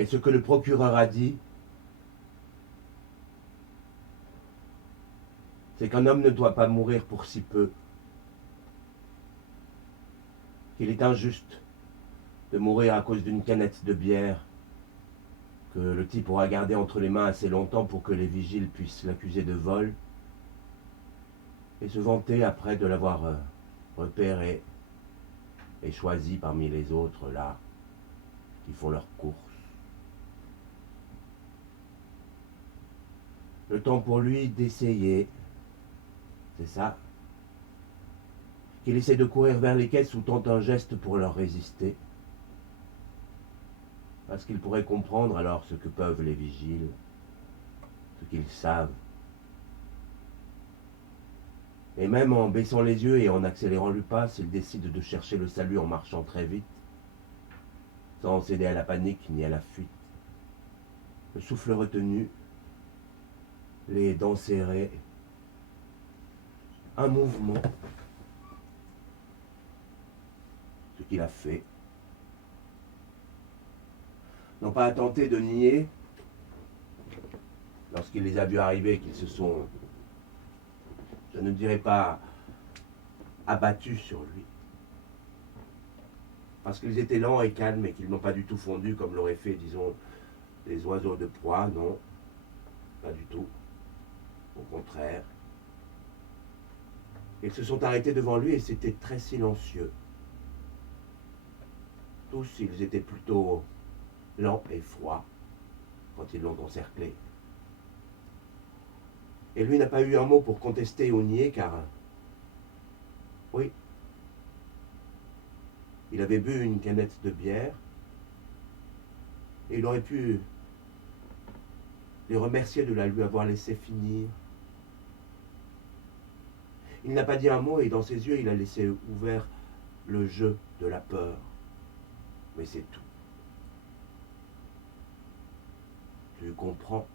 Et ce que le procureur a dit, c'est qu'un homme ne doit pas mourir pour si peu. Qu'il est injuste de mourir à cause d'une canette de bière que le type aura gardé entre les mains assez longtemps pour que les vigiles puissent l'accuser de vol et se vanter après de l'avoir repéré et choisi parmi les autres là qui font leur course. Le temps pour lui d'essayer, c'est ça, qu'il essaie de courir vers les caisses ou tente un geste pour leur résister. Parce qu'ils pourraient comprendre alors ce que peuvent les vigiles, ce qu'ils savent. Et même en baissant les yeux et en accélérant le pas, s'il décide de chercher le salut en marchant très vite, sans céder à la panique ni à la fuite, le souffle retenu, les dents serrées, un mouvement, ce qu'il a fait, non pas à tenter de nier, lorsqu'il les a vus arriver, qu'ils se sont, je ne dirais pas, abattus sur lui. Parce qu'ils étaient lents et calmes et qu'ils n'ont pas du tout fondu comme l'auraient fait, disons, des oiseaux de proie, non, pas du tout. Au contraire. Ils se sont arrêtés devant lui et c'était très silencieux. Tous, ils étaient plutôt lents et froids quand ils l'ont encerclé. Et lui n'a pas eu un mot pour contester ou nier, car, oui, il avait bu une canette de bière et il aurait pu les remercier de la lui avoir laissé finir. Il n'a pas dit un mot et dans ses yeux, il a laissé ouvert le jeu de la peur. Mais c'est tout. Tu comprends?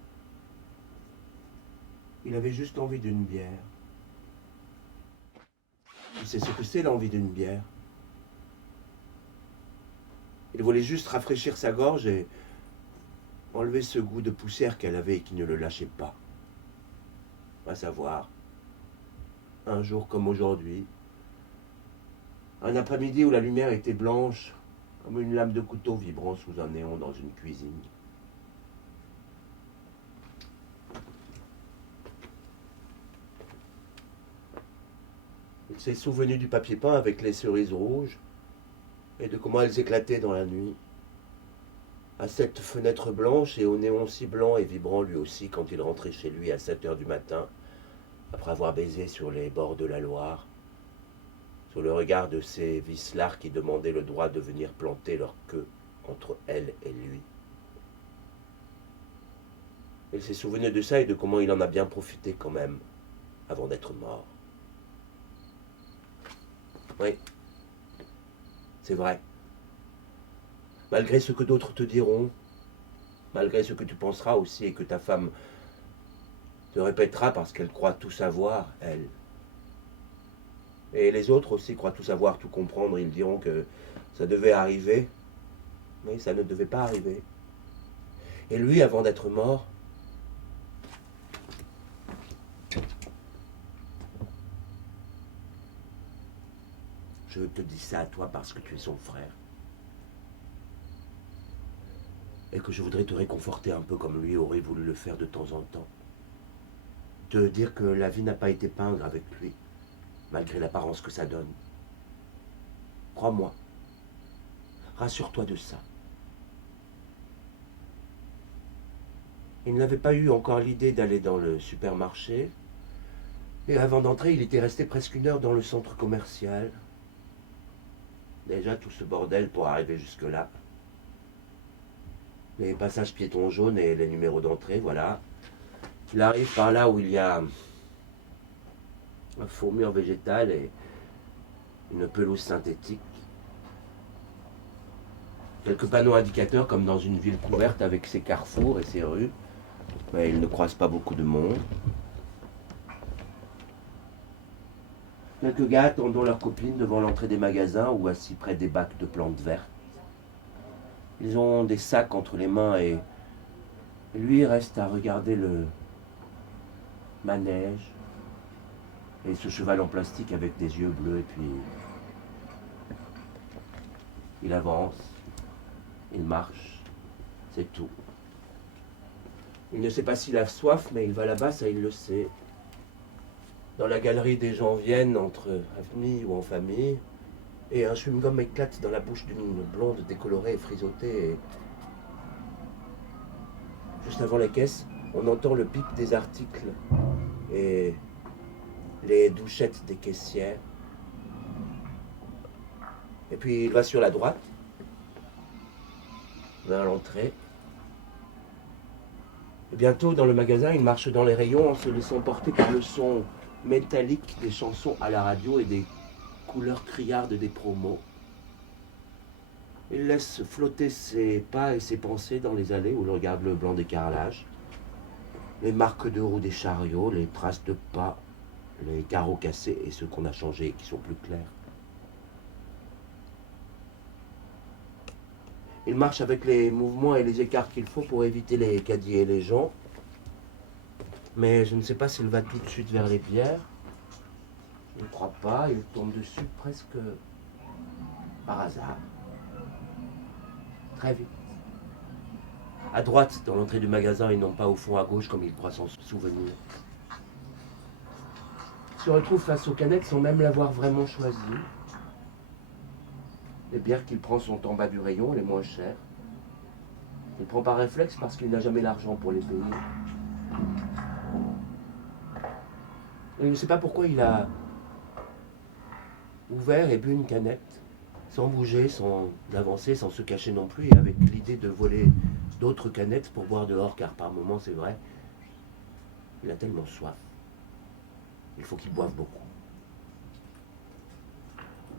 Il avait juste envie d'une bière. Tu sais ce que c'est l'envie d'une bière? Il voulait juste rafraîchir sa gorge et enlever ce goût de poussière qu'elle avait et qui ne le lâchait pas. À savoir, un jour comme aujourd'hui, un après-midi où la lumière était blanche comme une lame de couteau vibrant sous un néon dans une cuisine. Il s'est souvenu du papier peint avec les cerises rouges et de comment elles éclataient dans la nuit. À cette fenêtre blanche et au néon si blanc et vibrant lui aussi quand il rentrait chez lui à 7 heures du matin, après avoir baisé sur les bords de la Loire, sous le regard de ces vicelards qui demandaient le droit de venir planter leur queue entre elle et lui. Il s'est souvenu de ça et de comment il en a bien profité quand même, avant d'être mort. Oui, c'est vrai. Malgré ce que d'autres te diront, malgré ce que tu penseras aussi et que ta femme te répétera parce qu'elle croit tout savoir, elle. Et les autres aussi croient tout savoir, tout comprendre. Ils diront que ça devait arriver, mais ça ne devait pas arriver. Et lui, avant d'être mort, je te dis ça à toi parce que tu es son frère. Et que je voudrais te réconforter un peu comme lui aurait voulu le faire de temps en temps. Te dire que la vie n'a pas été peindre avec lui, malgré l'apparence que ça donne. Crois-moi, rassure-toi de ça. Il n'avait pas eu encore l'idée d'aller dans le supermarché, et avant d'entrer, il était resté presque 1 heure dans le centre commercial. Déjà tout ce bordel pour arriver jusque-là. Les passages piétons jaunes et les numéros d'entrée, voilà. Il arrive par là où il y a un faux mur végétal et une pelouse synthétique. Quelques panneaux indicateurs comme dans une ville couverte avec ses carrefours et ses rues. Mais il ne croise pas beaucoup de monde. Quelques gars attendant leurs copines devant l'entrée des magasins ou assis près des bacs de plantes vertes. Ils ont des sacs entre les mains et lui reste à regarder le manège et ce cheval en plastique avec des yeux bleus. Et puis il avance, il marche, c'est tout. Il ne sait pas s'il a soif, mais il va là-bas, ça il le sait. Dans la galerie, des gens viennent entre amis ou en famille, et un chewing-gum éclate dans la bouche d'une blonde décolorée et frisottée. Et juste avant les caisses, on entend le bip des articles et les douchettes des caissières. Et puis il va sur la droite, vers l'entrée. Et bientôt, dans le magasin, il marche dans les rayons en se laissant porter par le son métallique des chansons à la radio et des couleurs criardes des promos. Il laisse flotter ses pas et ses pensées dans les allées où le regarde le blanc des carrelages, les marques de roues des chariots, les traces de pas, les carreaux cassés et ceux qu'on a changés et qui sont plus clairs. Il marche avec les mouvements et les écarts qu'il faut pour éviter les caddies et les gens. Mais je ne sais pas s'il va tout de suite vers les bières. Je ne crois pas, il tombe dessus presque par hasard. Très vite. À droite, dans l'entrée du magasin, et non pas au fond à gauche comme il croit s'en souvenir. Il se retrouve face aux canettes sans même l'avoir vraiment choisi. Les bières qu'il prend sont en bas du rayon, les moins chères. Il prend par réflexe parce qu'il n'a jamais l'argent pour les payer. Et il ne sait pas pourquoi il a ouvert et bu une canette, sans bouger, sans avancer, sans se cacher non plus, et avec l'idée de voler d'autres canettes pour boire dehors, car par moments, c'est vrai, il a tellement soif. Il faut qu'il boive beaucoup.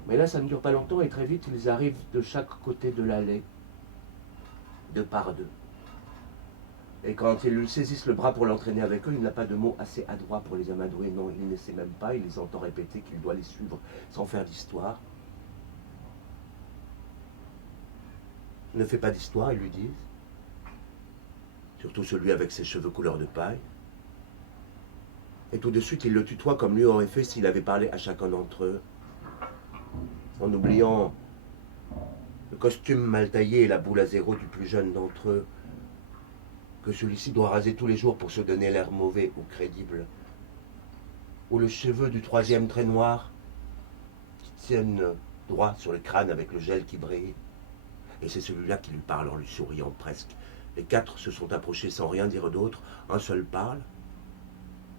Mais là, ça ne dure pas longtemps, et très vite, ils arrivent de chaque côté de l'allée, deux par deux. Et quand ils lui saisissent le bras pour l'entraîner avec eux, il n'a pas de mots assez adroits pour les amadouer. Non, il ne sait même pas, il les entend répéter qu'il doit les suivre sans faire d'histoire. Ne fais pas d'histoire, ils lui disent. Surtout celui avec ses cheveux couleur de paille. Et tout de suite, il le tutoie comme lui aurait fait s'il avait parlé à chacun d'entre eux. En oubliant le costume mal taillé et la boule à zéro du plus jeune d'entre eux, que celui-ci doit raser tous les jours pour se donner l'air mauvais ou crédible. Ou le cheveu du troisième très noir qui tiennent droit sur le crâne avec le gel qui brille. Et c'est celui-là qui lui parle en lui souriant presque. Les quatre se sont approchés sans rien dire d'autre. Un seul parle,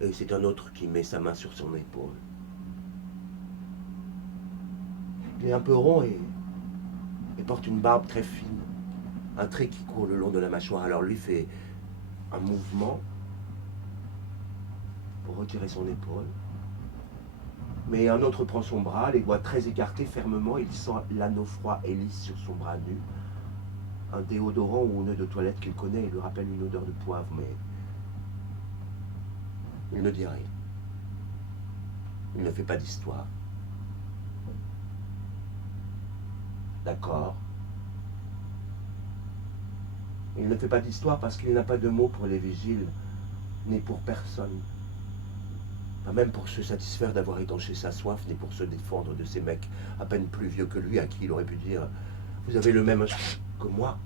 et c'est un autre qui met sa main sur son épaule. Il est un peu rond et porte une barbe très fine. Un trait qui court le long de la mâchoire. Alors lui fait un mouvement pour retirer son épaule. Mais un autre prend son bras, les doigts très écartés fermement. Il sent l'anneau froid et lisse sur son bras nu. Un déodorant ou une eau de toilette qu'il connaît et lui rappelle une odeur de poivre, mais il ne dit rien. Il ne fait pas d'histoire. D'accord. Il ne fait pas d'histoire parce qu'il n'a pas de mots pour les vigiles, ni pour personne. Pas même pour se satisfaire d'avoir étanché sa soif, ni pour se défendre de ces mecs à peine plus vieux que lui, à qui il aurait pu dire « Vous avez le même âge que moi.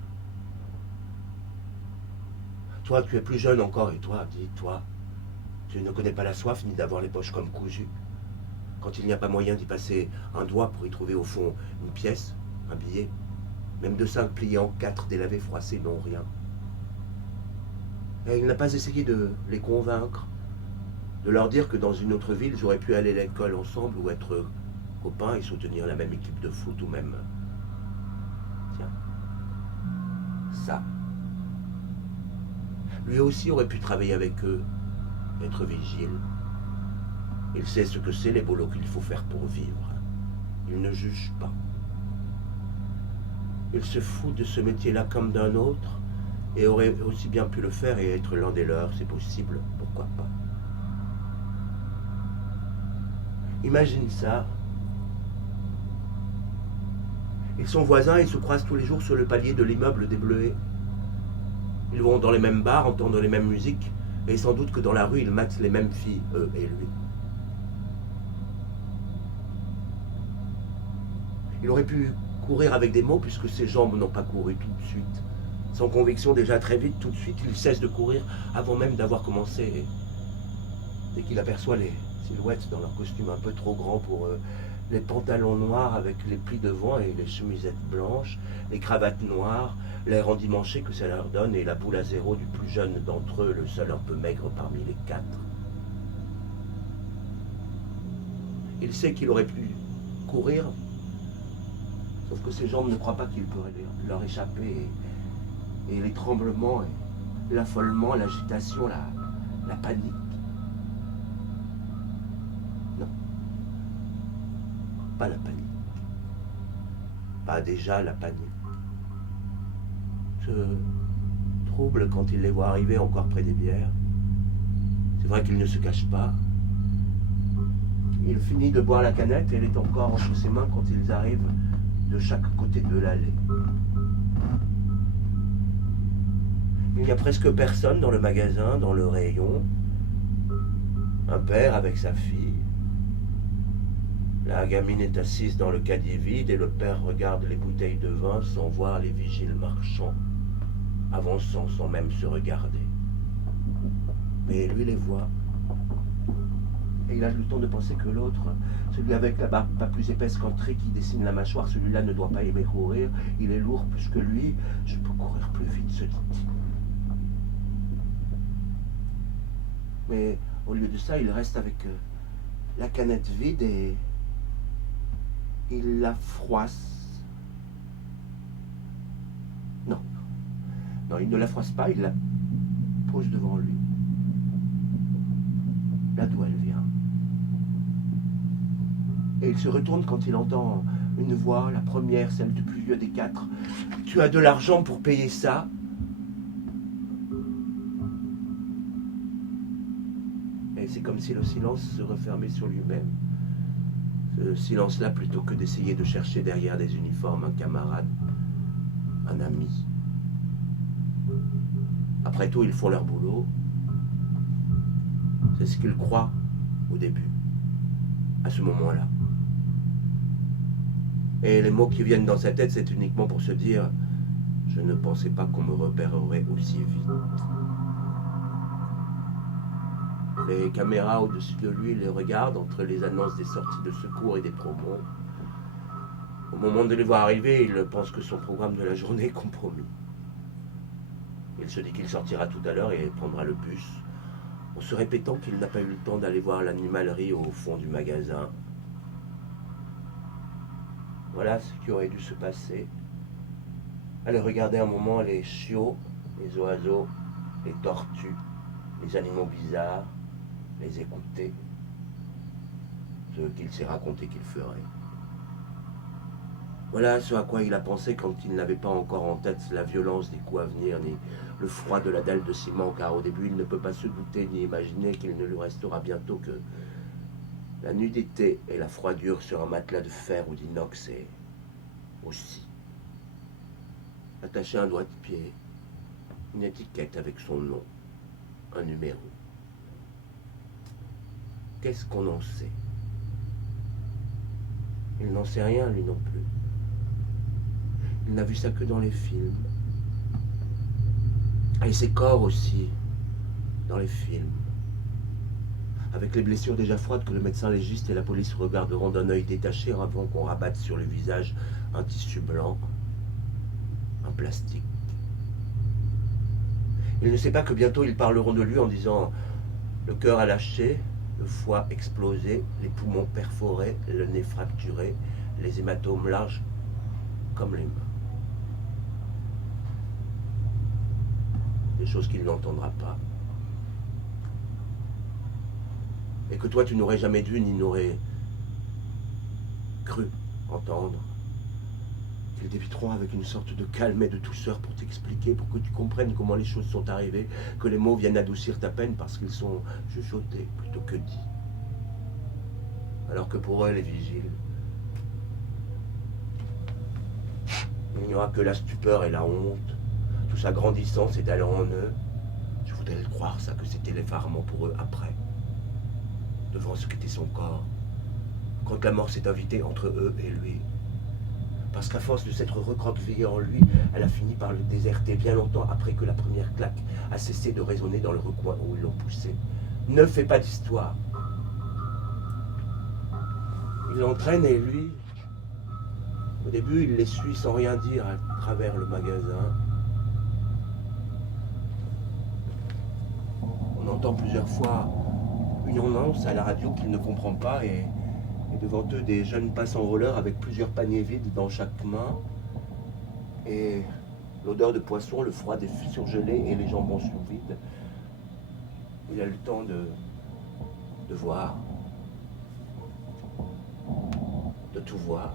Toi, tu es plus jeune encore, et toi, dis-toi, tu ne connais pas la soif ni d'avoir les poches comme cousues. Quand il n'y a pas moyen d'y passer un doigt pour y trouver au fond une pièce, un billet, même de 5 pliés en 4 délavés froissés n'ont rien. Et il n'a pas essayé de les convaincre, de leur dire que dans une autre ville, j'aurais pu aller à l'école ensemble ou être copains et soutenir la même équipe de foot ou même... Tiens, ça. Lui aussi aurait pu travailler avec eux, être vigile. Il sait ce que c'est les boulots qu'il faut faire pour vivre. Il ne juge pas. Il se fout de ce métier-là comme d'un autre et aurait aussi bien pu le faire et être l'un des leurs, c'est possible, pourquoi pas. Imagine ça. Ils sont voisins et se croisent tous les jours sur le palier de l'immeuble des Bleuets. Ils vont dans les mêmes bars, entendent les mêmes musiques, et sans doute que dans la rue, ils matent les mêmes filles, eux et lui. Il aurait pu courir avec des mots, puisque ses jambes n'ont pas couru tout de suite. Sans conviction, déjà très vite, tout de suite, il cesse de courir avant même d'avoir commencé. Dès qu'il aperçoit les silhouettes dans leur costume un peu trop grand pour eux, les pantalons noirs avec les plis devant et les chemisettes blanches, les cravates noires, l'air endimanché que ça leur donne et la boule à zéro du plus jeune d'entre eux, le seul un peu maigre parmi les quatre. Il sait qu'il aurait pu courir, sauf que ses jambes ne croient pas qu'il pourrait leur échapper. Et les tremblements, et l'affolement, l'agitation, la panique. Non. Pas la panique. Pas déjà la panique. Ce trouble quand il les voit arriver encore près des bières. C'est vrai qu'il ne se cache pas. Il finit de boire la canette et elle est encore entre ses mains quand ils arrivent de chaque côté de l'allée. Il n'y a presque personne dans le magasin, dans le rayon. Un père avec sa fille. La gamine est assise dans le caddie vide et le père regarde les bouteilles de vin sans voir les vigiles marchands, avançant sans même se regarder. Mais lui les voit. Et il a le temps de penser que l'autre, celui avec la barbe pas plus épaisse qu'un trait qui dessine la mâchoire, celui-là ne doit pas aimer courir. Il est lourd plus que lui. Je peux courir plus vite, se dit-il. Mais au lieu de ça, il reste avec la canette vide et il la froisse. Non, il ne la froisse pas, il la pose devant lui. Là d'où elle vient. Et il se retourne quand il entend une voix, la première, celle du plus vieux des quatre. « Tu as de l'argent pour payer ça ?» Et c'est comme si le silence se refermait sur lui-même. Ce silence-là, plutôt que d'essayer de chercher derrière des uniformes un camarade, un ami. Après tout, ils font leur boulot. C'est ce qu'ils croient au début, à ce moment-là. Et les mots qui viennent dans sa tête, c'est uniquement pour se dire « Je ne pensais pas qu'on me repérerait aussi vite. » Les caméras au-dessus de lui les regardent entre les annonces des sorties de secours et des promos. Au moment de les voir arriver, il pense que son programme de la journée est compromis. Il se dit qu'il sortira tout à l'heure et prendra le bus, en se répétant qu'il n'a pas eu le temps d'aller voir l'animalerie au fond du magasin. Voilà ce qui aurait dû se passer. Aller regarder un moment les chiots, les oiseaux, les tortues, les animaux bizarres, les écouter, ce qu'il s'est raconté qu'il ferait. Voilà ce à quoi il a pensé quand il n'avait pas encore en tête la violence des coups à venir, ni le froid de la dalle de ciment, car au début il ne peut pas se douter ni imaginer qu'il ne lui restera bientôt que la nudité et la froidure sur un matelas de fer ou d'inox, et aussi attacher un doigt de pied, une étiquette avec son nom, un numéro. Qu'est-ce qu'on en sait? Il n'en sait rien, lui non plus. Il n'a vu ça que dans les films. Et ses corps aussi, dans les films. Avec les blessures déjà froides que le médecin légiste et la police regarderont d'un œil détaché avant qu'on rabatte sur le visage un tissu blanc, un plastique. Il ne sait pas que bientôt ils parleront de lui en disant « Le cœur a lâché, le foie explosé, les poumons perforés, le nez fracturé, les hématomes larges comme les mains. » Des choses qu'il n'entendra pas. Et que toi tu n'aurais jamais dû ni n'aurais cru entendre. Qu'ils débiteront avec une sorte de calme et de douceur pour t'expliquer, pour que tu comprennes comment les choses sont arrivées, que les mots viennent adoucir ta peine parce qu'ils sont chuchotés plutôt que dits. Alors que pour eux, les vigiles, Il n'y aura que la stupeur et la honte. Tout ça grandissant s'étalant en eux. Je voudrais le croire, ça, que c'était l'effarement pour eux après. Devant ce qu'était son corps. Quand la mort s'est invitée entre eux et lui. Parce qu'à force de s'être recroquevillée en lui, elle a fini par le déserter bien longtemps après que la première claque a cessé de résonner dans le recoin où ils l'ont poussé. Ne fais pas d'histoire. Il l'entraîne et lui, au début, il les suit sans rien dire à travers le magasin. On entend plusieurs fois une annonce à la radio qu'il ne comprend pas et devant eux des jeunes passent en roller avec plusieurs paniers vides dans chaque main. Et l'odeur de poisson, le froid des surgelés et les jambons sous vide. Il a le temps de voir, de tout voir.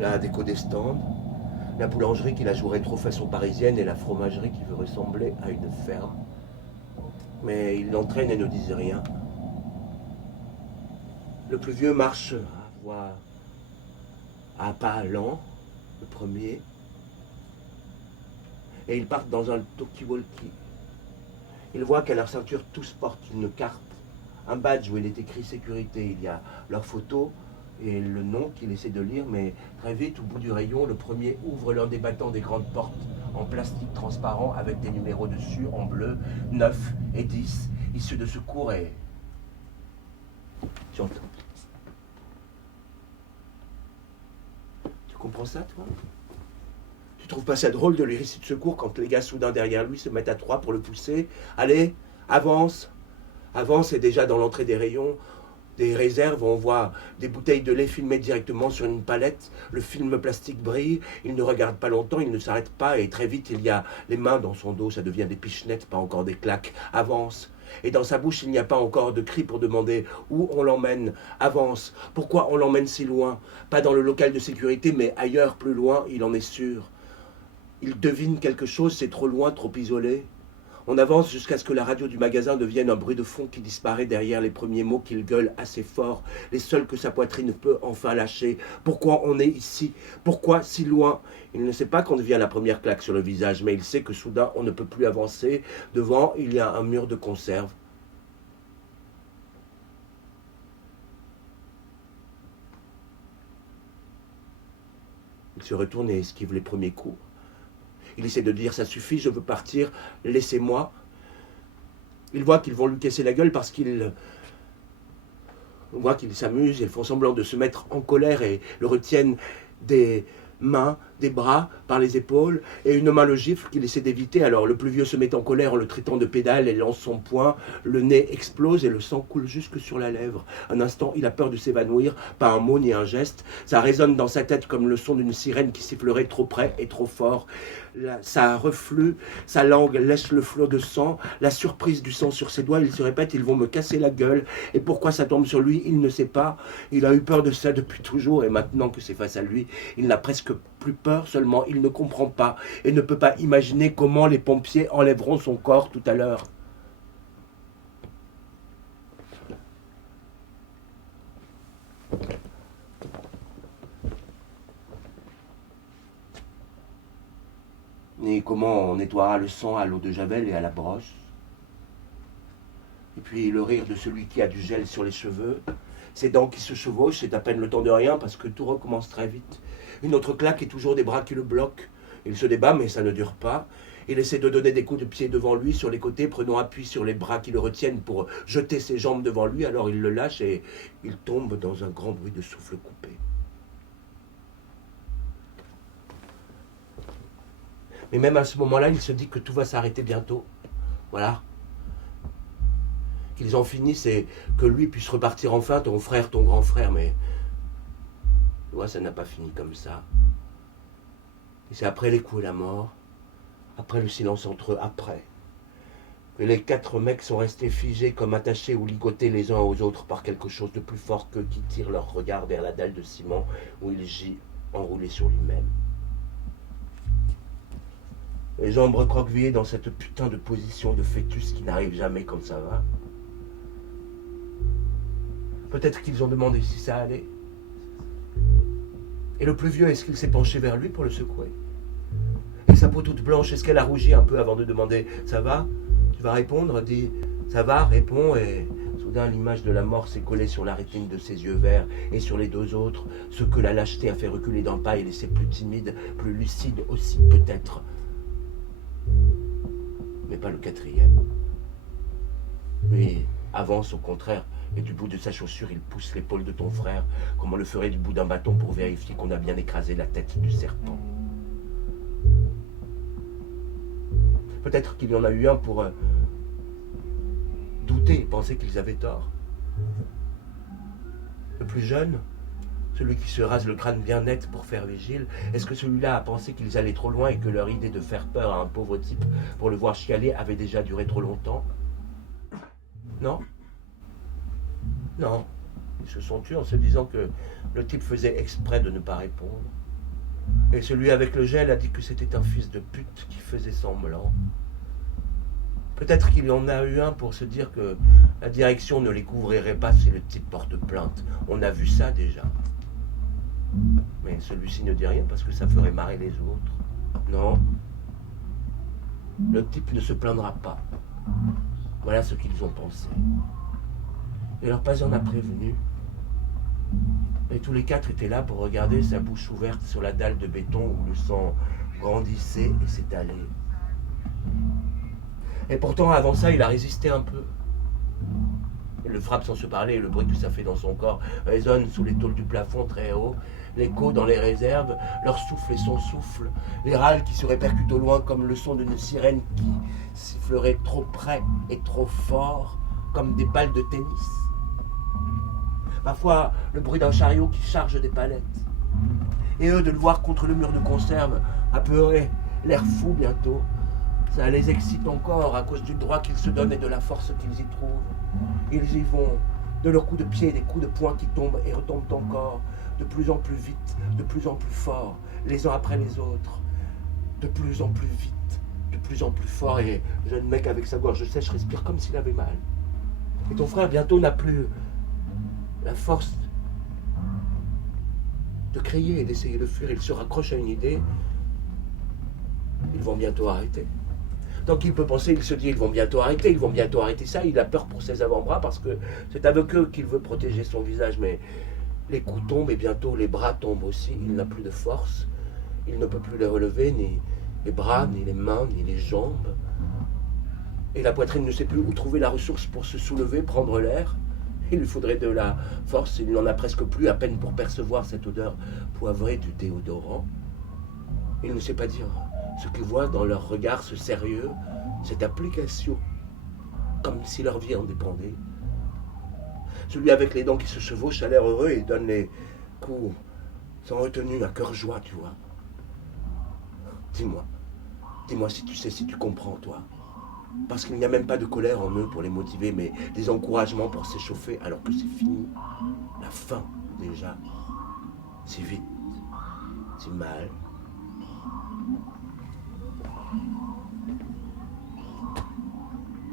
La déco des stands, la boulangerie qui la jouerait trop façon parisienne et la fromagerie qui veut ressembler à une ferme. Mais il l'entraîne et ne dit rien. Le plus vieux marche à pas lents, le premier, et ils partent dans un talkie-walkie. Ils voient qu'à leur ceinture tous portent une carte, un badge où il est écrit sécurité. Il y a leur photo et le nom qu'il essaie de lire, mais très vite, au bout du rayon, le premier ouvre l'un des battants des grandes portes en plastique transparent avec des numéros dessus en bleu, 9 et 10, issus de secours et... Tu entends? Tu comprends ça, toi? Tu trouves pas ça drôle de lire ici de secours quand les gars soudain derrière lui se mettent à trois pour le pousser? Allez, avance! Avance, et déjà dans l'entrée des rayons, des réserves, on voit des bouteilles de lait filmées directement sur une palette. Le film plastique brille, il ne regarde pas longtemps, il ne s'arrête pas, et très vite il y a les mains dans son dos, ça devient des pichenettes, pas encore des claques. Avance. Et dans sa bouche, il n'y a pas encore de cri pour demander où on l'emmène. Avance. Pourquoi on l'emmène si loin? Pas dans le local de sécurité, mais ailleurs, plus loin, il en est sûr. Il devine quelque chose, c'est trop loin, trop isolé. On avance jusqu'à ce que la radio du magasin devienne un bruit de fond qui disparaît derrière les premiers mots qu'il gueule assez fort, les seuls que sa poitrine peut enfin lâcher. Pourquoi on est ici? Pourquoi si loin? Il ne sait pas qu'on devient la première claque sur le visage, mais il sait que soudain on ne peut plus avancer. Devant, il y a un mur de conserve. Il se retourne et esquive les premiers coups. Il essaie de dire « ça suffit, je veux partir, laissez-moi ». Il voit qu'ils vont lui casser la gueule parce qu'ils voient qu'ils s'amusent, ils font semblant de se mettre en colère et le retiennent des mains, des bras, par les épaules, et une main le gifle qu'il essaie d'éviter. Alors le plus vieux se met en colère en le traitant de pédale et lance son poing, le nez explose et le sang coule jusque sur la lèvre. Un instant, il a peur de s'évanouir, pas un mot ni un geste, ça résonne dans sa tête comme le son d'une sirène qui sifflerait trop près et trop fort. Ça reflue, sa langue lèche le flot de sang, la surprise du sang sur ses doigts, il se répète, ils vont me casser la gueule, et pourquoi ça tombe sur lui, il ne sait pas, il a eu peur de ça depuis toujours, et maintenant que c'est face à lui, il n'a presque plus peur, seulement il ne comprend pas, et ne peut pas imaginer comment les pompiers enlèveront son corps tout à l'heure. Et comment on nettoiera le sang à l'eau de javel et à la brosse. Et puis le rire de celui qui a du gel sur les cheveux, ses dents qui se chevauchent, c'est à peine le temps de rien parce que tout recommence très vite. Une autre claque et toujours des bras qui le bloquent. Il se débat mais ça ne dure pas. Il essaie de donner des coups de pied devant lui, sur les côtés, prenant appui sur les bras qui le retiennent pour jeter ses jambes devant lui. Alors il le lâche et il tombe dans un grand bruit de souffle coupé. Mais même à ce moment-là, il se dit que tout va s'arrêter bientôt. Voilà. Qu'ils en finissent et que lui puisse repartir enfin, ton frère, ton grand frère. Mais tu vois, ça n'a pas fini comme ça. Et c'est après les coups et la mort, après le silence entre eux, après, que les 4 mecs sont restés figés comme attachés ou ligotés les uns aux autres par quelque chose de plus fort qu'eux qui tire leur regard vers la dalle de ciment où il gît enroulé sur lui-même. Les jambes recroquevillées dans cette putain de position de fœtus qui n'arrive jamais comme ça va. Peut-être qu'ils ont demandé si ça allait. Et le plus vieux, est-ce qu'il s'est penché vers lui pour le secouer? Et sa peau toute blanche, est-ce qu'elle a rougi un peu avant de demander « Ça va ?» Tu vas répondre, dis « Ça va ?» Réponds, et soudain l'image de la mort s'est collée sur la rétine de ses yeux verts et sur les deux autres, ce que la lâcheté a fait reculer d'un pas et laissé plus timide, plus lucide aussi peut-être. Mais pas le quatrième. Lui avance au contraire, et du bout de sa chaussure, il pousse l'épaule de ton frère, comme on le ferait du bout d'un bâton pour vérifier qu'on a bien écrasé la tête du serpent. Peut-être qu'il y en a eu un pour douter et penser qu'ils avaient tort. Le plus jeune, celui qui se rase le crâne bien net pour faire vigile, est-ce que celui-là a pensé qu'ils allaient trop loin et que leur idée de faire peur à un pauvre type pour le voir chialer avait déjà duré trop longtemps? Non? Non. Ils se sont tués en se disant que le type faisait exprès de ne pas répondre. Et celui avec le gel a dit que c'était un fils de pute qui faisait semblant. Peut-être qu'il y en a eu un pour se dire que la direction ne les couvrirait pas si le type porte plainte. On a vu ça déjà. Mais celui-ci ne dit rien parce que ça ferait marrer les autres. Non. Le type ne se plaindra pas. Voilà ce qu'ils ont pensé. Et leur pas en a prévenu. Et tous les quatre étaient là pour regarder sa bouche ouverte sur la dalle de béton où le sang grandissait et s'étalait. Et pourtant, avant ça, il a résisté un peu. Il le frappe sans se parler et le bruit que ça fait dans son corps résonne sous les tôles du plafond très haut. L'écho dans les réserves, leur souffle et son souffle, les râles qui se répercutent au loin comme le son d'une sirène qui sifflerait trop près et trop fort, comme des balles de tennis. Parfois, le bruit d'un chariot qui charge des palettes. Et eux, de le voir contre le mur de conserve, apeuré, l'air fou bientôt, ça les excite encore à cause du droit qu'ils se donnent et de la force qu'ils y trouvent. Ils y vont, de leurs coups de pied, des coups de poing qui tombent et retombent encore, de plus en plus vite, de plus en plus fort, les uns après les autres, de plus en plus vite, de plus en plus fort, et le jeune mec avec sa gorge sèche respire comme s'il avait mal. Et ton frère bientôt n'a plus la force de crier et d'essayer de fuir. Il se raccroche à une idée. Ils vont bientôt arrêter. Tant qu'il peut penser, il se dit, ils vont bientôt arrêter ça. Il a peur pour ses avant-bras parce que c'est avec eux qu'il veut protéger son visage. Mais les coups tombent et bientôt les bras tombent aussi. Il n'a plus de force. Il ne peut plus les relever, ni les bras, ni les mains, ni les jambes. Et la poitrine ne sait plus où trouver la ressource pour se soulever, prendre l'air. Il lui faudrait de la force, il n'en a presque plus, à peine pour percevoir cette odeur poivrée du déodorant. Il ne sait pas dire ce qu'il voit dans leur regard, ce sérieux, cette application, comme si leur vie en dépendait. Celui avec les dents qui se chevauchent a l'air heureux et donne les coups sans retenue, à cœur joie, tu vois. Dis-moi si tu sais, si tu comprends, toi. Parce qu'il n'y a même pas de colère en eux pour les motiver, mais des encouragements pour s'échauffer alors que c'est fini. La fin, déjà. Si vite, si mal.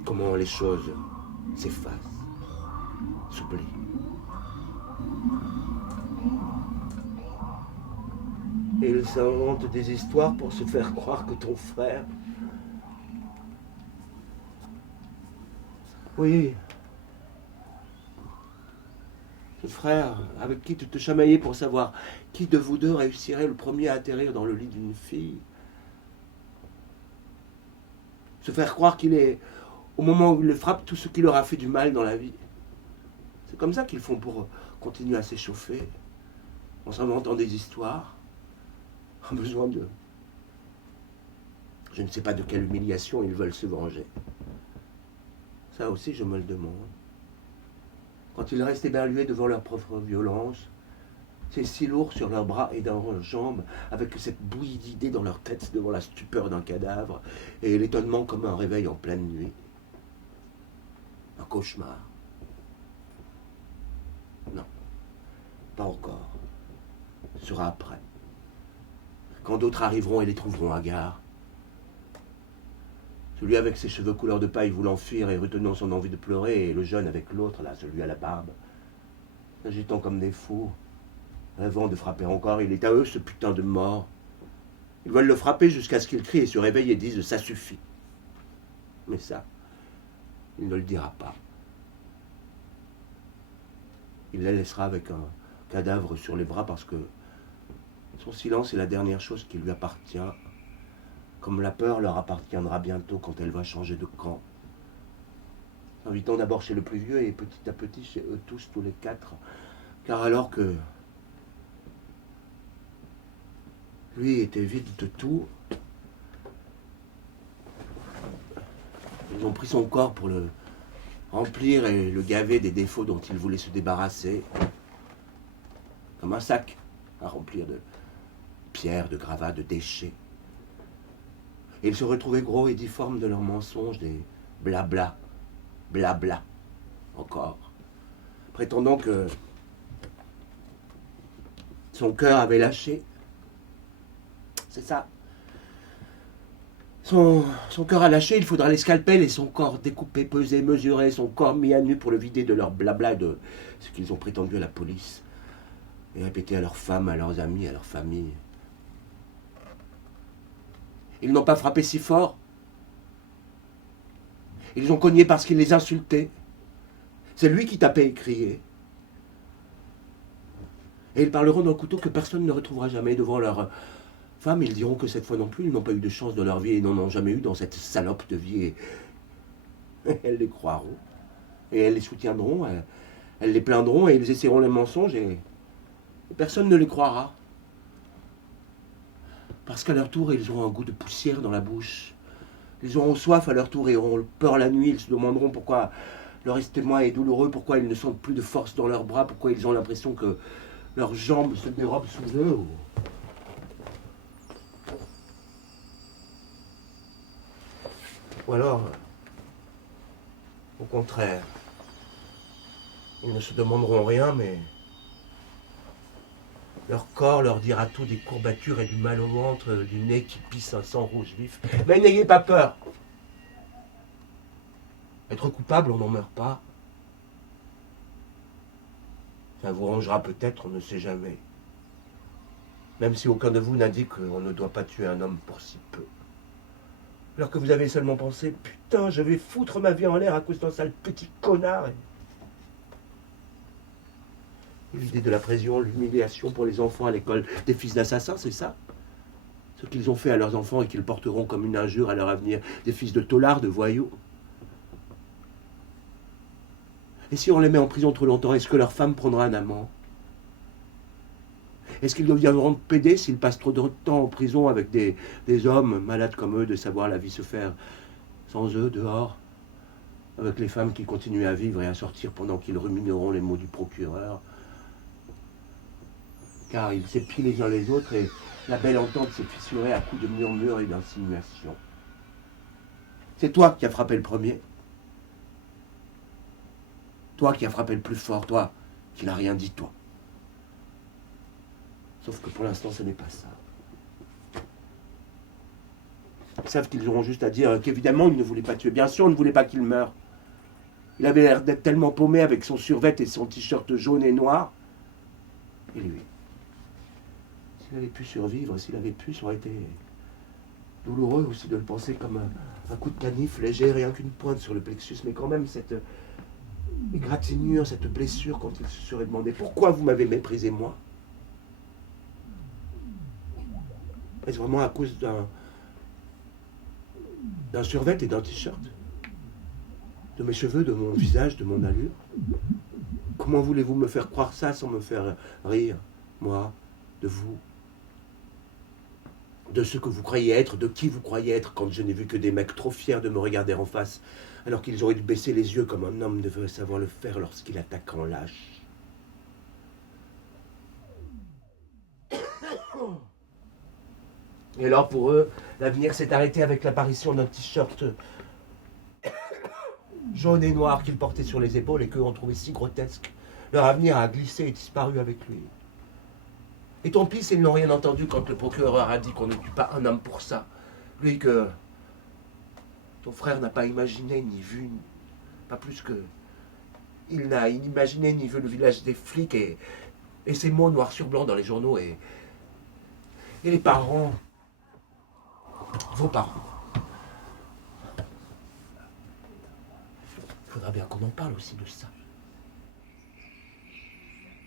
Comment les choses s'effacent, s'oublient. Et ils s'inventent des histoires pour se faire croire que ton frère... Oui. Ce frère avec qui tu te chamaillais pour savoir qui de vous deux réussirait le premier à atterrir dans le lit d'une fille. Se faire croire qu'il est, au moment où il le frappe, tout ce qui leur a fait du mal dans la vie. C'est comme ça qu'ils font pour continuer à s'échauffer, en s'inventant des histoires, en besoin de... Je ne sais pas de quelle humiliation ils veulent se venger. Ça aussi, je me le demande. Quand ils restent éberlués devant leur propre violence, c'est si lourd sur leurs bras et dans leurs jambes, avec cette bouillie d'idées dans leur tête devant la stupeur d'un cadavre et l'étonnement comme un réveil en pleine nuit. Un cauchemar. Non, pas encore. Ce sera après. Quand d'autres arriveront et les trouveront hagards. Celui avec ses cheveux couleur de paille voulant fuir et retenant son envie de pleurer, et le jeune avec l'autre, là, celui à la barbe, s'agitant comme des fous. rêvant de frapper encore. Il est à eux, ce putain de mort. Ils veulent le frapper jusqu'à ce qu'il crie et se réveille et dise « ça suffit ». Mais ça, il ne le dira pas. Il la laissera avec un cadavre sur les bras parce que son silence est la dernière chose qui lui appartient, comme la peur leur appartiendra bientôt quand elle va changer de camp. Invitons d'abord chez le plus vieux et petit à petit chez eux tous les quatre, car alors que lui était vide de tout, ils ont pris son corps pour le remplir et le gaver des défauts dont ils voulaient se débarrasser, comme un sac à remplir de pierres, de gravats, de déchets. Et ils se retrouvaient gros et difformes de leurs mensonges, des blabla, blabla, encore, prétendant que son cœur avait lâché. C'est ça. Son cœur a lâché, il faudra les scalpels et son corps découpé, pesé, mesuré, son corps mis à nu pour le vider de leur blabla, de ce qu'ils ont prétendu à la police, et répété à leurs femmes, à leurs amis, à leur famille. Ils n'ont pas frappé si fort. Ils ont cogné parce qu'il les insultait. C'est lui qui tapait et criait. Et ils parleront d'un couteau que personne ne retrouvera jamais devant leur femme. Ils diront que cette fois non plus, ils n'ont pas eu de chance de leur vie et n'en ont jamais eu dans cette salope de vie. Et elles les croiront. Et elles les soutiendront. Elles les plaindront et ils essaieront les mensonges et personne ne les croira. Parce qu'à leur tour, ils auront un goût de poussière dans la bouche. Ils auront soif à leur tour et auront peur la nuit. Ils se demanderont pourquoi leur estomac est douloureux, pourquoi ils ne sentent plus de force dans leurs bras, pourquoi ils ont l'impression que leurs jambes se dérobent sous eux. Ou alors, au contraire, ils ne se demanderont rien, mais leur corps leur dira tout, des courbatures et du mal au ventre, du nez qui pisse un sang rouge vif. Mais n'ayez pas peur. Être coupable, on n'en meurt pas. Ça vous rangera peut-être, on ne sait jamais. Même si aucun de vous n'a dit qu'on ne doit pas tuer un homme pour si peu. Alors que vous avez seulement pensé, putain, je vais foutre ma vie en l'air à cause d'un sale petit connard. L'idée de la prison, l'humiliation pour les enfants à l'école des fils d'assassins, c'est ça? Ce qu'ils ont fait à leurs enfants et qu'ils porteront comme une injure à leur avenir, des fils de taulards, de voyous. Et si on les met en prison trop longtemps, est-ce que leur femme prendra un amant? Est-ce qu'ils deviendront pédés s'ils passent trop de temps en prison avec des hommes malades comme eux, de savoir la vie se faire sans eux, dehors, avec les femmes qui continuent à vivre et à sortir pendant qu'ils rumineront les mots du procureur? Car ils s'épient les uns les autres et la belle entente s'est fissurée à coups de murmures et d'insinuations. C'est toi qui as frappé le premier. Toi qui as frappé le plus fort, toi qui n'as rien dit, toi. Sauf que pour l'instant, ce n'est pas ça. Ils savent qu'ils auront juste à dire qu'évidemment, ils ne voulaient pas tuer. Bien sûr, on ne voulait pas qu'il meure. Il avait l'air d'être tellement paumé avec son survêt et son t-shirt jaune et noir. Et lui, s'il avait pu survivre, s'il avait pu, ça aurait été douloureux aussi de le penser comme un coup de canif léger, rien qu'une pointe sur le plexus, mais quand même cette égratignure, cette blessure quand il se serait demandé pourquoi vous m'avez méprisé moi. Est-ce vraiment à cause d'un survêt et d'un t-shirt? De mes cheveux, de mon visage, de mon allure? Comment voulez-vous me faire croire ça sans me faire rire, moi, de vous? De ce que vous croyez être, de qui vous croyez être, quand je n'ai vu que des mecs trop fiers de me regarder en face, alors qu'ils auraient dû baisser les yeux comme un homme devrait savoir le faire lorsqu'il attaque en lâche. Et alors pour eux, l'avenir s'est arrêté avec l'apparition d'un t-shirt jaune et noir qu'ils portaient sur les épaules et qu'eux ont trouvé si grotesque. Leur avenir a glissé et disparu avec lui. Et tant pis s'ils n'ont rien entendu quand le procureur a dit qu'on ne tue pas un homme pour ça. Lui que ton frère n'a pas imaginé ni vu, pas plus que il n'a imaginé ni vu le village des flics et Et ces mots noir sur blanc dans les journaux et les parents, vos parents. Il faudra bien qu'on en parle aussi de ça.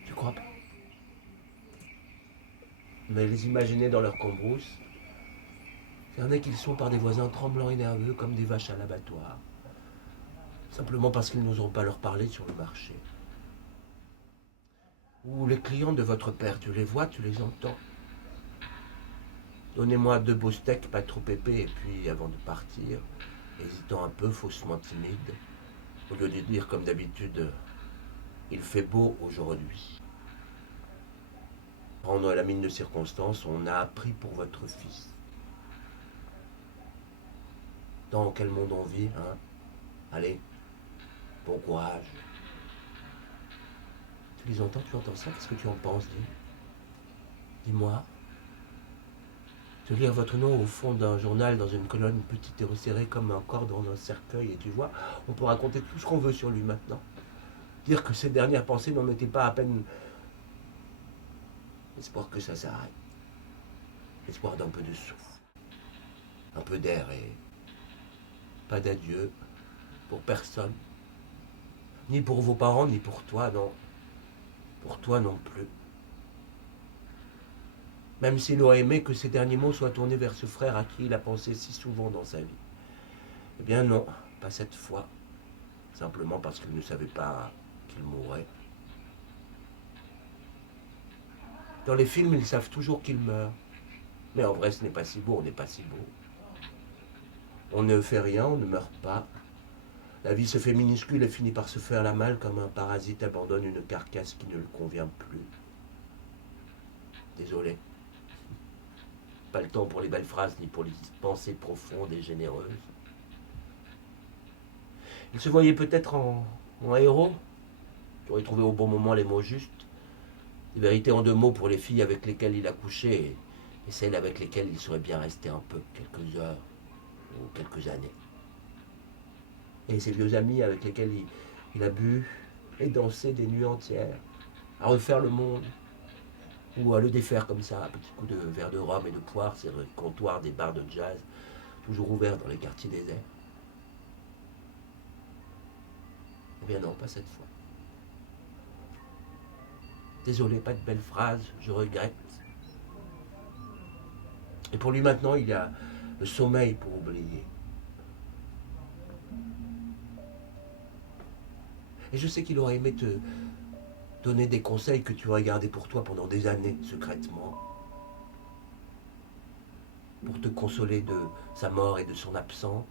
Tu crois pas? Mais les imaginer dans leur cambrousse, cerner qu'ils sont par des voisins tremblants et nerveux comme des vaches à l'abattoir, simplement parce qu'ils n'oseront pas leur parler sur le marché. Ou les clients de votre père, tu les vois, tu les entends. Donnez-moi 2 beaux steaks, pas trop épais, et puis avant de partir, hésitant un peu, faussement timide, au lieu de dire comme d'habitude, il fait beau aujourd'hui. Prendre la mine de circonstance, on a appris pour votre fils. Dans quel monde on vit, hein? Allez, bon courage. Tu les entends, tu entends ça? Qu'est-ce que tu en penses, dis-moi. De lire votre nom au fond d'un journal, dans une colonne petite et resserrée comme un corps dans un cercueil, et tu vois, on peut raconter tout ce qu'on veut sur lui maintenant. Dire que ses dernières pensées n'en étaient pas à peine l'espoir que ça s'arrête. L'espoir d'un peu de souffle, un peu d'air et pas d'adieu pour personne. Ni pour vos parents, ni pour toi, non. Pour toi non plus. Même s'il aurait aimé que ses derniers mots soient tournés vers ce frère à qui il a pensé si souvent dans sa vie. Eh bien non, pas cette fois. Simplement parce qu'il ne savait pas qu'il mourrait. Dans les films, ils savent toujours qu'il meurt. Mais en vrai, ce n'est pas si beau, on n'est pas si beau. On ne fait rien, on ne meurt pas. La vie se fait minuscule et finit par se faire la malle comme un parasite abandonne une carcasse qui ne le convient plus. Désolé. Pas le temps pour les belles phrases ni pour les pensées profondes et généreuses. Il se voyait peut-être en héros. Tu aurais trouvé au bon moment les mots justes. Des vérités en 2 mots pour les filles avec lesquelles il a couché et celles avec lesquelles il serait bien resté un peu, quelques heures ou quelques années. Et ses vieux amis avec lesquels il a bu et dansé des nuits entières, à refaire le monde, ou à le défaire comme ça, à petits coups de verre de rhum et de poire, sur le comptoir des bars de jazz, toujours ouverts dans les quartiers déserts. Eh bien non, pas cette fois. Désolé, pas de belles phrases, je regrette. Et pour lui maintenant, il y a le sommeil pour oublier. Et je sais qu'il aurait aimé te donner des conseils que tu aurais gardés pour toi pendant des années, secrètement, pour te consoler de sa mort et de son absence,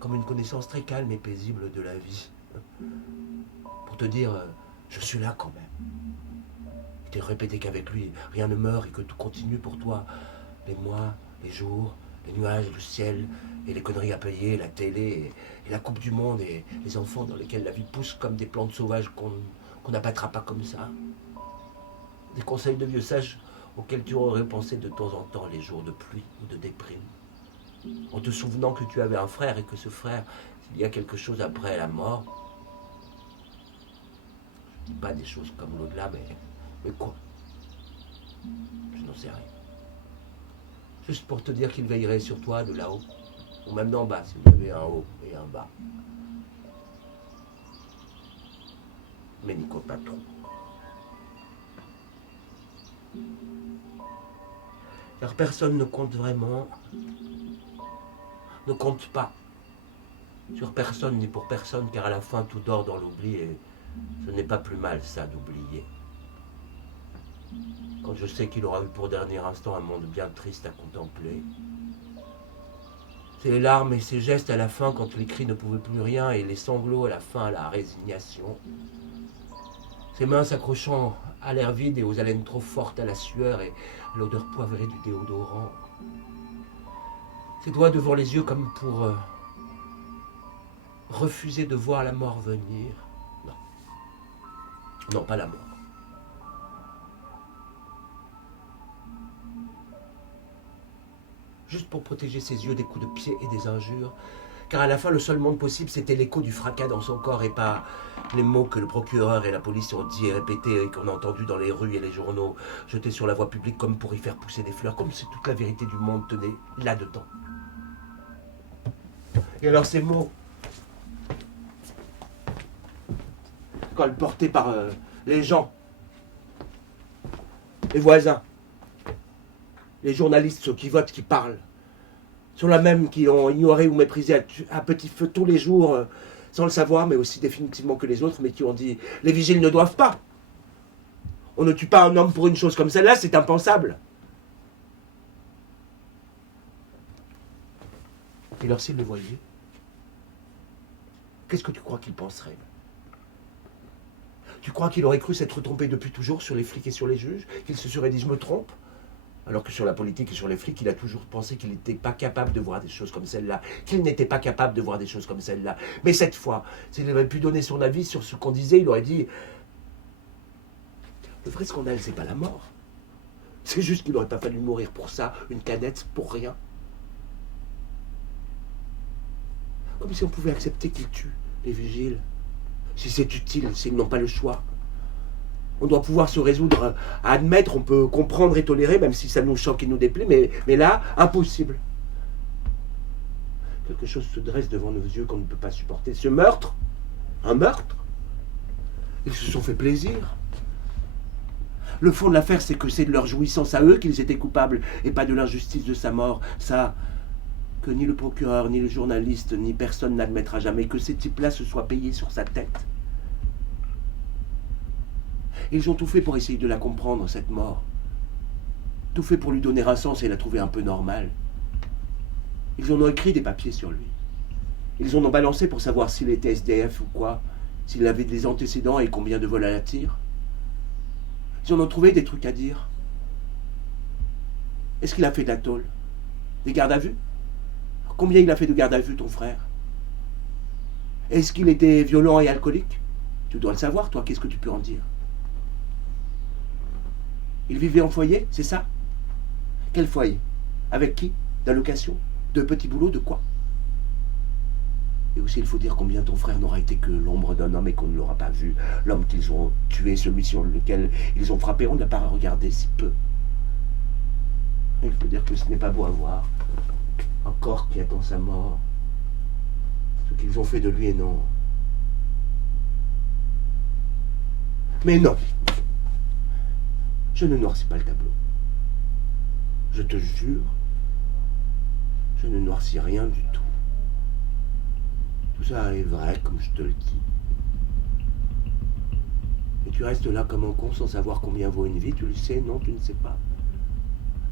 comme une connaissance très calme et paisible de la vie, pour te dire, je suis là quand même. Et te répéter qu'avec lui, rien ne meurt et que tout continue pour toi, les mois, les jours, les nuages, le ciel, et les conneries à payer, la télé, et la Coupe du Monde, et les enfants dans lesquels la vie pousse comme des plantes sauvages qu'on n'abattra pas comme ça. Des conseils de vieux sages auxquels tu aurais pensé de temps en temps les jours de pluie ou de déprime. En te souvenant que tu avais un frère et que ce frère, s'il y a quelque chose après la mort, je ne dis pas des choses comme l'au-delà, mais quoi? Je n'en sais rien. Juste pour te dire qu'il veillerait sur toi de là-haut, ou même d'en bas, si vous avez un haut et un bas. Mais n'y compte pas trop. Car personne ne compte vraiment, ne compte pas sur personne ni pour personne, car à la fin tout dort dans l'oubli et ce n'est pas plus mal ça d'oublier. Quand je sais qu'il aura eu pour dernier instant un monde bien triste à contempler, c'est les larmes et ses gestes à la fin quand les cris ne pouvaient plus rien et les sanglots à la fin, la résignation. Ses mains s'accrochant à l'air vide et aux haleines trop fortes, à la sueur et à l'odeur poivrée du déodorant. Ses doigts devant les yeux comme pour refuser de voir la mort venir. Non. Non, pas la mort. Juste pour protéger ses yeux des coups de pied et des injures, Car à la fin, le seul monde possible, c'était l'écho du fracas dans son corps et pas les mots que le procureur et la police ont dit et répétés et qu'on a entendus dans les rues et les journaux, jetés sur la voie publique comme pour y faire pousser des fleurs, comme si toute la vérité du monde tenait là-dedans. Et alors ces mots, quand portés par les gens, les voisins, les journalistes, ceux qui votent, qui parlent, sont là même qui ont ignoré ou méprisé à petit feu tous les jours, sans le savoir, mais aussi définitivement que les autres, mais qui ont dit « les vigiles ne doivent pas ». On ne tue pas un homme pour une chose comme celle-là, c'est impensable. Et alors s'il le voyait, qu'est-ce que tu crois qu'il penserait? Tu crois qu'il aurait cru s'être trompé depuis toujours sur les flics et sur les juges? Qu'il se serait dit « je me trompe » alors que sur la politique et sur les flics, il a toujours pensé qu'il n'était pas capable de voir des choses comme celle-là, qu'il n'était pas capable de voir des choses comme celle-là. Mais cette fois, s'il avait pu donner son avis sur ce qu'on disait, il aurait dit « le vrai scandale, c'est pas la mort. C'est juste qu'il n'aurait pas fallu mourir pour ça, une canette, pour rien. » Comme si on pouvait accepter qu'ils tuent les vigiles, si c'est utile, s'ils n'ont pas le choix. On doit pouvoir se résoudre à admettre, on peut comprendre et tolérer, même si ça nous choque et nous déplaît, mais là, impossible. Quelque chose se dresse devant nos yeux qu'on ne peut pas supporter. Ce meurtre, un meurtre, ils se sont fait plaisir. Le fond de l'affaire, c'est que c'est de leur jouissance à eux qu'ils étaient coupables, et pas de l'injustice de sa mort. Ça, que ni le procureur, ni le journaliste, ni personne n'admettra jamais, que ces types-là se soient payés sur sa tête. Ils ont tout fait pour essayer de la comprendre, cette mort. Tout fait pour lui donner un sens et la trouver un peu normale. Ils en ont écrit des papiers sur lui. Ils en ont balancé pour savoir s'il était SDF ou quoi, s'il avait des antécédents et combien de vols à la tire. Ils en ont trouvé des trucs à dire. Est-ce qu'il a fait de la tôle? Des gardes à vue? Combien il a fait de gardes à vue, ton frère? Est-ce qu'il était violent et alcoolique? Tu dois le savoir, toi, qu'est-ce que tu peux en dire? Il vivait en foyer, c'est ça? Quel foyer? Avec qui? D'allocation? De petits boulots? De quoi? Et aussi, il faut dire combien ton frère n'aura été que l'ombre d'un homme et qu'on ne l'aura pas vu. L'homme qu'ils ont tué, celui sur lequel ils ont frappé, on n'a pas regardé si peu. Il faut dire que ce n'est pas beau à voir. Un corps qui attend sa mort. Ce qu'ils ont fait de lui et non. Mais non. Je ne noircis pas le tableau. Je te jure, je ne noircis rien du tout. Tout ça est vrai, comme je te le dis. Et tu restes là comme un con sans savoir combien vaut une vie, tu le sais? Non, tu ne sais pas.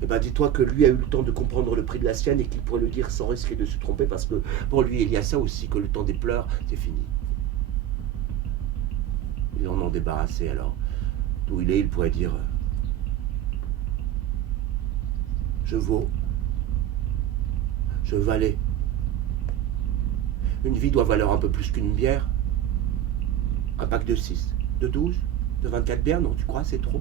Eh bien, dis-toi que lui a eu le temps de comprendre le prix de la sienne et qu'il pourrait le dire sans risquer de se tromper, parce que pour lui, il y a ça aussi, que le temps des pleurs, c'est fini. Ils en ont débarrassé, alors d'où il est, il pourrait dire... Je vaux. Je valais. Une vie doit valoir un peu plus qu'une bière. Un pack de 6, de 12, de 24 bières, non, tu crois, c'est trop?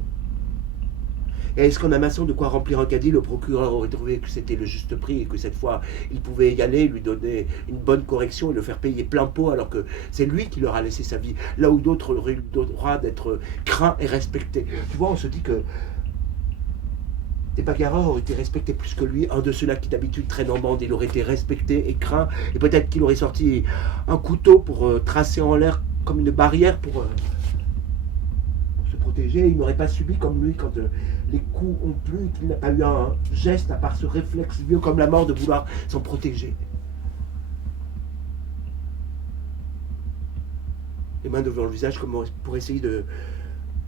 Et est-ce qu'en amassant de quoi remplir un caddie, le procureur aurait trouvé que c'était le juste prix et que cette fois, il pouvait y aller, lui donner une bonne correction et le faire payer plein pot alors que c'est lui qui leur a laissé sa vie, là où d'autres auraient eu le droit d'être craints et respectés. Tu vois, on se dit que des bagarreurs auraient été respectés plus que lui. Un de ceux-là qui d'habitude traîne en bande, il aurait été respecté et craint. Et peut-être qu'il aurait sorti un couteau pour tracer en l'air comme une barrière pour se protéger. Il n'aurait pas subi comme lui quand les coups ont plu, qu'il n'a pas eu un geste à part ce réflexe vieux comme la mort de vouloir s'en protéger. Les mains devant le visage comme pour essayer de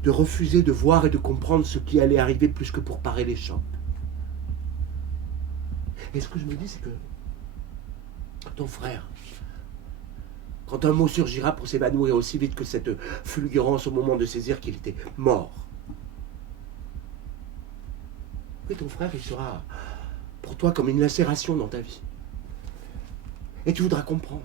refuser de voir et de comprendre ce qui allait arriver plus que pour parer les chocs. Et ce que je me dis, c'est que ton frère, quand un mot surgira pour s'évanouir aussi vite que cette fulgurance au moment de saisir qu'il était mort, et ton frère, il sera pour toi comme une lacération dans ta vie. Et tu voudras comprendre.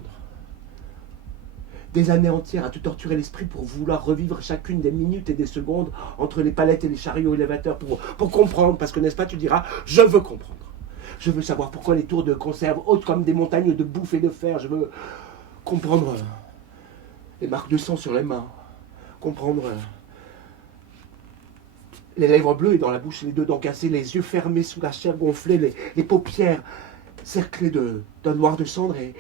Des années entières à te torturer l'esprit pour vouloir revivre chacune des minutes et des secondes entre les palettes et les chariots élévateurs pour comprendre, parce que n'est-ce pas, tu diras, je veux comprendre. Je veux savoir pourquoi les tours de conserve hautes comme des montagnes de bouffe et de fer. Je veux comprendre les marques de sang sur les mains. Comprendre les lèvres bleues et dans la bouche les deux dents cassées, les yeux fermés sous la chair gonflée, les paupières cerclées d'un noir de cendre et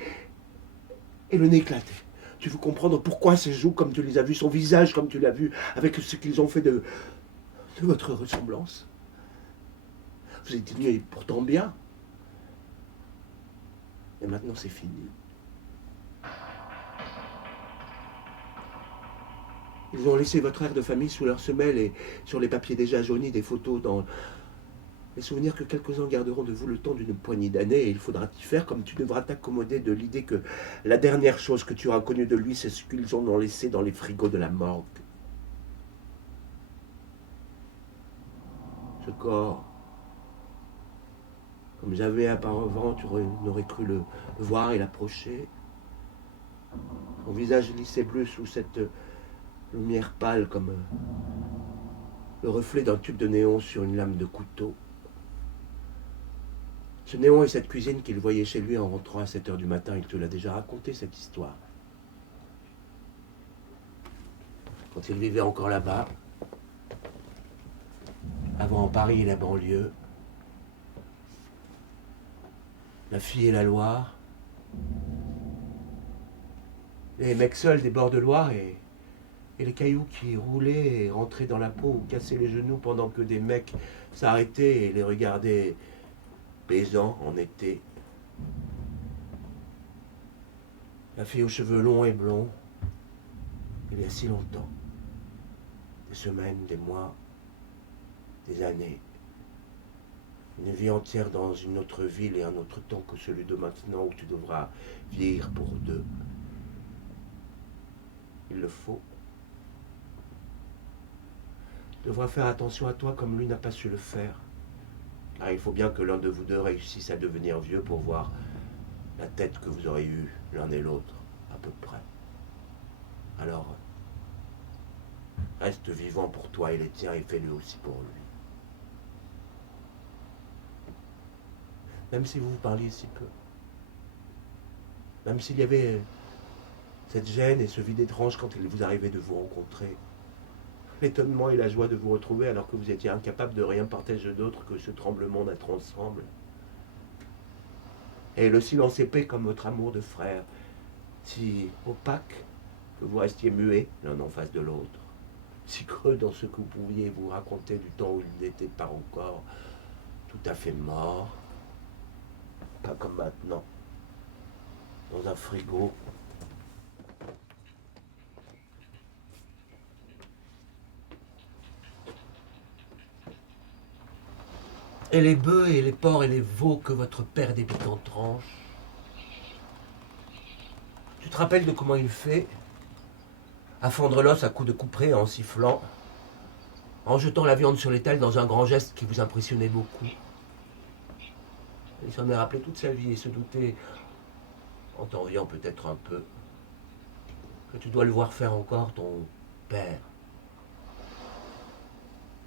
le nez éclaté. Tu veux comprendre pourquoi ses joues comme tu les as vues, son visage comme tu l'as vu, avec ce qu'ils ont fait de votre ressemblance. Vous étiez nés pourtant bien. Et maintenant c'est fini. Ils ont laissé votre air de famille sous leur semelle et sur les papiers déjà jaunis des photos dans les souvenirs que quelques-uns garderont de vous le temps d'une poignée d'années et il faudra t'y faire comme tu devras t'accommoder de l'idée que la dernière chose que tu auras connue de lui, c'est ce qu'ils en ont laissé dans les frigos de la morgue. Ce corps, comme jamais auparavant, tu n'aurais cru le voir et l'approcher. Son visage lissé bleu sous cette lumière pâle comme le reflet d'un tube de néon sur une lame de couteau. Ce néon et cette cuisine qu'il voyait chez lui en rentrant à 7h du matin, il te l'a déjà raconté cette histoire. Quand il vivait encore là-bas, avant Paris et la banlieue, la fille et la Loire, les mecs seuls des bords de Loire et les cailloux qui roulaient et rentraient dans la peau ou cassaient les genoux pendant que des mecs s'arrêtaient et les regardaient baisant en été. La fille aux cheveux longs et blonds, il y a si longtemps, des semaines, des mois, des années, une vie entière dans une autre ville et un autre temps que celui de maintenant où tu devras vieillir pour deux. Il le faut. Tu devras faire attention à toi comme lui n'a pas su le faire. Car il faut bien que l'un de vous deux réussisse à devenir vieux pour voir la tête que vous aurez eue l'un et l'autre, à peu près. Alors, reste vivant pour toi et les tiens et fais-le aussi pour lui. Même si vous vous parliez si peu. Même s'il y avait cette gêne et ce vide étrange quand il vous arrivait de vous rencontrer. L'étonnement et la joie de vous retrouver alors que vous étiez incapable de rien partager d'autre que ce tremblement d'être ensemble. Et le silence épais comme votre amour de frère, si opaque que vous restiez muets l'un en face de l'autre, si creux dans ce que vous pouviez vous raconter du temps où il n'était pas encore tout à fait mort, pas comme maintenant, dans un frigo. Et les bœufs et les porcs et les veaux que votre père débite en tranches. Tu te rappelles de comment il fait, à fendre l'os à coups de couperet en sifflant, en jetant la viande sur l'étal dans un grand geste qui vous impressionnait beaucoup. Il s'en est rappelé toute sa vie et se doutait, en t'enviant peut-être un peu, que tu dois le voir faire encore ton père.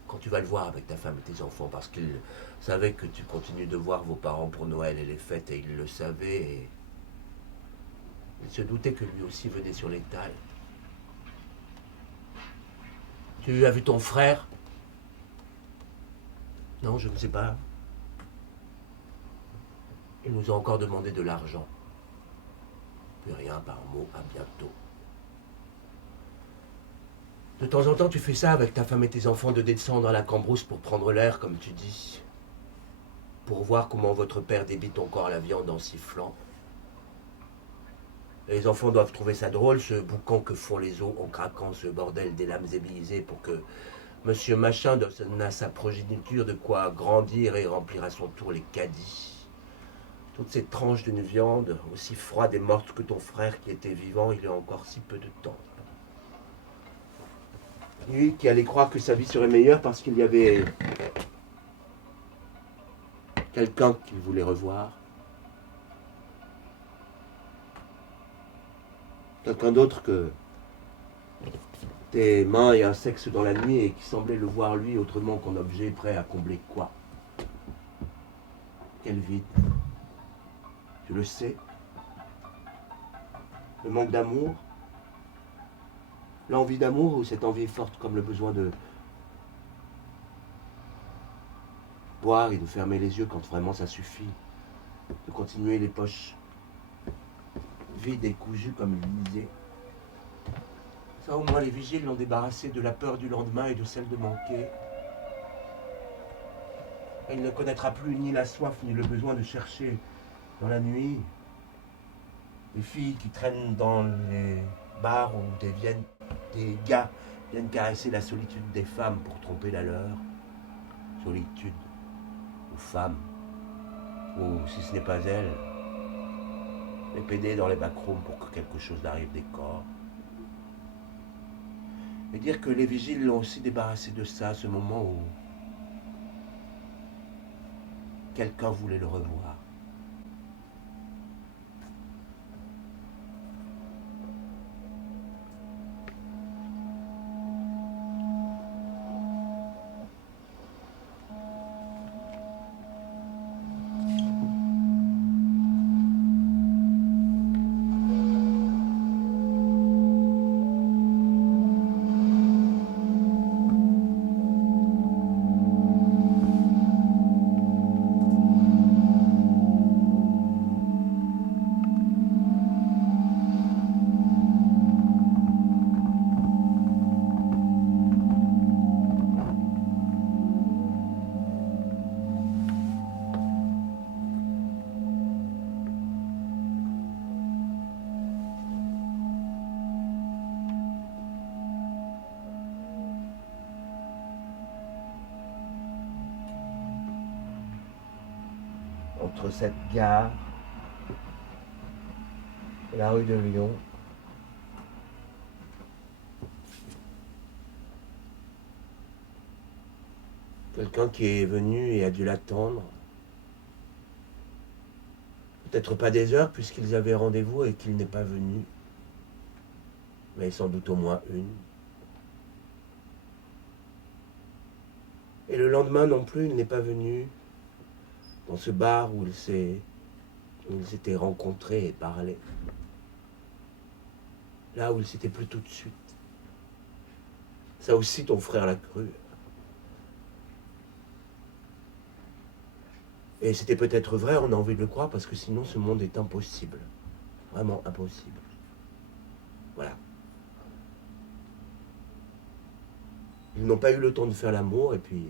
Quand tu vas le voir avec ta femme et tes enfants, parce qu'il savait que tu continues de voir vos parents pour Noël et les fêtes, et il le savait, et il se doutait que lui aussi venait sur l'étal. Tu as vu ton frère? Non, je ne sais pas. Il nous a encore demandé de l'argent. Plus rien par mot, à bientôt. De temps en temps, tu fais ça avec ta femme et tes enfants, de descendre à la cambrousse pour prendre l'air, comme tu dis. Pour voir comment votre père débite encore la viande en sifflant. Les enfants doivent trouver ça drôle, ce boucan que font les os en craquant, ce bordel des lames ébéisées pour que Monsieur Machin donne à sa progéniture de quoi grandir et remplir à son tour les caddies. Toutes ces tranches d'une viande, aussi froide et morte que ton frère qui était vivant il y a encore si peu de temps. Lui qui allait croire que sa vie serait meilleure parce qu'il y avait quelqu'un qu'il voulait revoir. Quelqu'un d'autre que tes mains et un sexe dans la nuit et qui semblait le voir lui autrement qu'en objet prêt à combler quoi. Quel vide. Tu le sais. Le manque d'amour. L'envie d'amour ou cette envie forte comme le besoin de boire et de fermer les yeux quand vraiment ça suffit. De continuer les poches vides et cousues comme il disait. Ça au moins les vigiles l'ont débarrassé de la peur du lendemain et de celle de manquer. Et il ne connaîtra plus ni la soif ni le besoin de chercher dans la nuit des filles qui traînent dans les bars où des gars viennent caresser la solitude des femmes pour tromper la leur. Solitude ou femme, ou si ce n'est pas elle, les pédés dans les backrooms pour que quelque chose n'arrive des corps. Et dire que les vigiles l'ont aussi débarrassé de ça, ce moment où quelqu'un voulait le revoir. Entre cette gare et la rue de Lyon, quelqu'un qui est venu et a dû l'attendre. Peut-être pas des heures puisqu'ils avaient rendez-vous et qu'il n'est pas venu, mais sans doute au moins une. Et le lendemain non plus, il n'est pas venu dans ce bar où ils s'étaient rencontrés et parlé. Là où ils s'étaient plu tout de suite. Ça aussi, ton frère l'a cru. Et c'était peut-être vrai, on a envie de le croire, parce que sinon ce monde est impossible. Vraiment impossible. Voilà. Ils n'ont pas eu le temps de faire l'amour, et puis,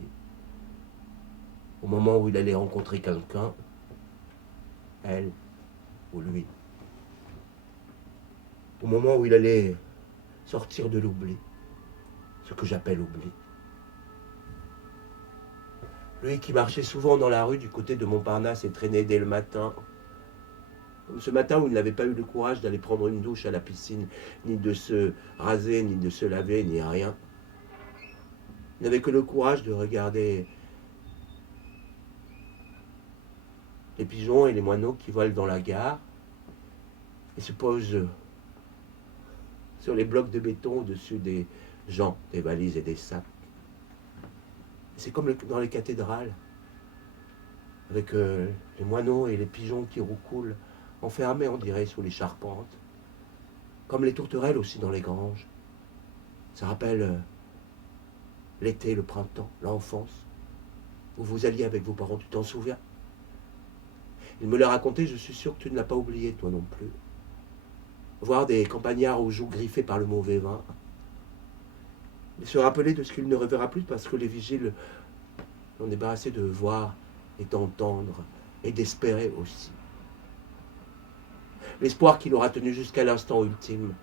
au moment où il allait rencontrer quelqu'un, elle ou lui, au moment où il allait sortir de l'oubli, ce que j'appelle oubli. Lui qui marchait souvent dans la rue du côté de Montparnasse et traînait dès le matin. Comme ce matin où il n'avait pas eu le courage d'aller prendre une douche à la piscine, ni de se raser, ni de se laver, ni rien. Il n'avait que le courage de regarder les pigeons et les moineaux qui volent dans la gare et se posent sur les blocs de béton au-dessus des gens, des valises et des sacs. C'est comme dans les cathédrales, avec les moineaux et les pigeons qui roucoulent, enfermés, on dirait, sous les charpentes. Comme les tourterelles aussi dans les granges. Ça rappelle l'été, le printemps, l'enfance, où vous alliez avec vos parents, tu t'en souviens? Il me l'a raconté, je suis sûr que tu ne l'as pas oublié, toi non plus. Voir des campagnards aux joues griffées par le mauvais vin. Et se rappeler de ce qu'il ne reverra plus parce que les vigiles l'ont débarrassé de voir et d'entendre et d'espérer aussi. L'espoir qu'il aura tenu jusqu'à l'instant ultime.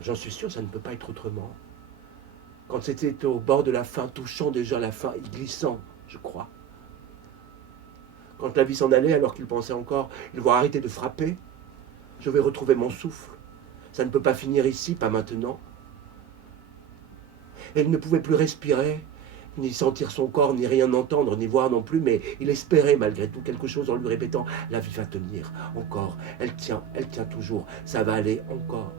J'en suis sûr, ça ne peut pas être autrement. Quand c'était au bord de la fin, touchant déjà la fin et glissant, je crois. Quand la vie s'en allait, alors qu'il pensait encore, ils vont arrêter de frapper. Je vais retrouver mon souffle. Ça ne peut pas finir ici, pas maintenant. Et il ne pouvait plus respirer, ni sentir son corps, ni rien entendre, ni voir non plus, mais il espérait malgré tout quelque chose en lui répétant « La vie va tenir, encore, elle tient toujours, ça va aller encore. »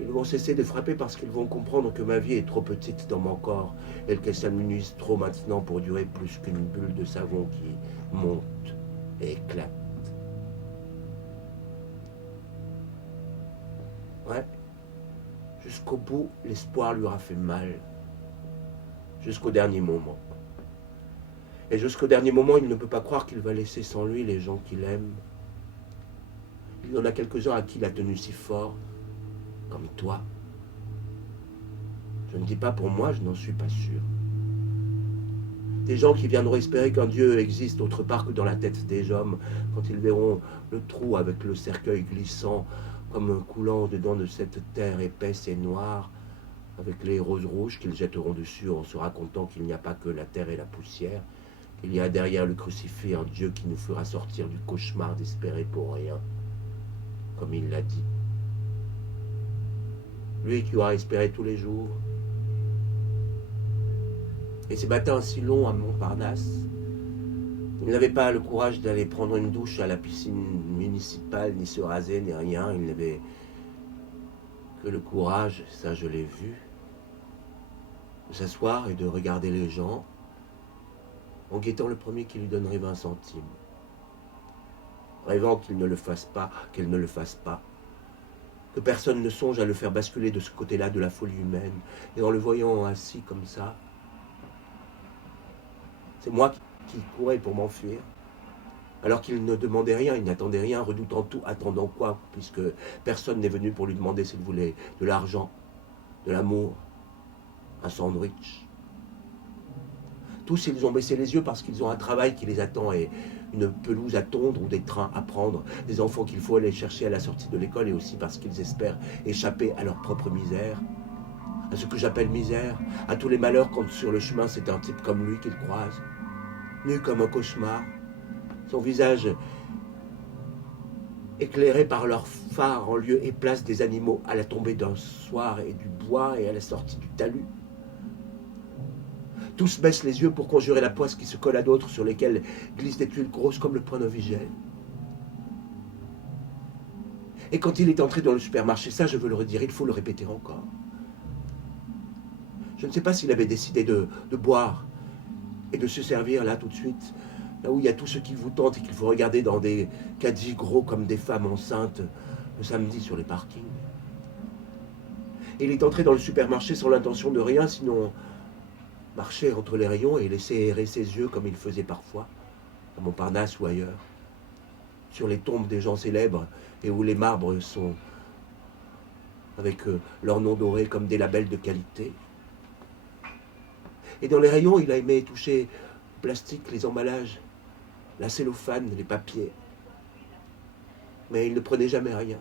Ils vont cesser de frapper parce qu'ils vont comprendre que ma vie est trop petite dans mon corps et qu'elle s'amenuise trop maintenant pour durer plus qu'une bulle de savon qui monte et éclate. Ouais. Jusqu'au bout, l'espoir lui aura fait mal. Jusqu'au dernier moment. Et jusqu'au dernier moment, il ne peut pas croire qu'il va laisser sans lui les gens qu'il aime. Il y en a quelques-uns à qui il a tenu si fort, comme toi. Je ne dis pas pour moi, je n'en suis pas sûr. Des gens qui viendront espérer qu'un Dieu existe autre part que dans la tête des hommes, quand ils verront le trou avec le cercueil glissant, comme coulant dedans de cette terre épaisse et noire, avec les roses rouges qu'ils jetteront dessus en se racontant qu'il n'y a pas que la terre et la poussière, qu'il y a derrière le crucifix un Dieu qui nous fera sortir du cauchemar d'espérer pour rien, comme il l'a dit. Lui qui aura espéré tous les jours. Et ces matins si longs à Montparnasse, il n'avait pas le courage d'aller prendre une douche à la piscine municipale, ni se raser, ni rien. Il n'avait que le courage, ça je l'ai vu, de s'asseoir et de regarder les gens en guettant le premier qui lui donnerait 20 centimes. Rêvant qu'il ne le fasse pas, qu'elle ne le fasse pas. Que personne ne songe à le faire basculer de ce côté-là de la folie humaine. Et en le voyant assis comme ça, c'est moi qui courais pour m'enfuir. Alors qu'il ne demandait rien, il n'attendait rien, redoutant tout, attendant quoi, puisque personne n'est venu pour lui demander s'il voulait de l'argent, de l'amour, un sandwich. Tous, ils ont baissé les yeux parce qu'ils ont un travail qui les attend et une pelouse à tondre ou des trains à prendre, des enfants qu'il faut aller chercher à la sortie de l'école et aussi parce qu'ils espèrent échapper à leur propre misère, à ce que j'appelle misère, à tous les malheurs quand sur le chemin c'est un type comme lui qu'ils croisent, nu comme un cauchemar, son visage éclairé par leurs phares en lieu et place des animaux à la tombée d'un soir et du bois et à la sortie du talus. Tous baissent les yeux pour conjurer la poisse qui se colle à d'autres sur lesquels glissent des tuiles grosses comme le point d'un vigile. Et quand il est entré dans le supermarché, ça je veux le redire, il faut le répéter encore. Je ne sais pas s'il avait décidé de boire et de se servir là tout de suite, là où il y a tout ce qui vous tente et qu'il faut regarder dans des caddies gros comme des femmes enceintes le samedi sur les parkings. Et il est entré dans le supermarché sans l'intention de rien, sinon marcher entre les rayons et laisser errer ses yeux comme il faisait parfois, à Montparnasse ou ailleurs, sur les tombes des gens célèbres et où les marbres sont avec leur nom doré comme des labels de qualité. Et dans les rayons, il a aimé toucher le plastique, les emballages, la cellophane, les papiers. Mais il ne prenait jamais rien.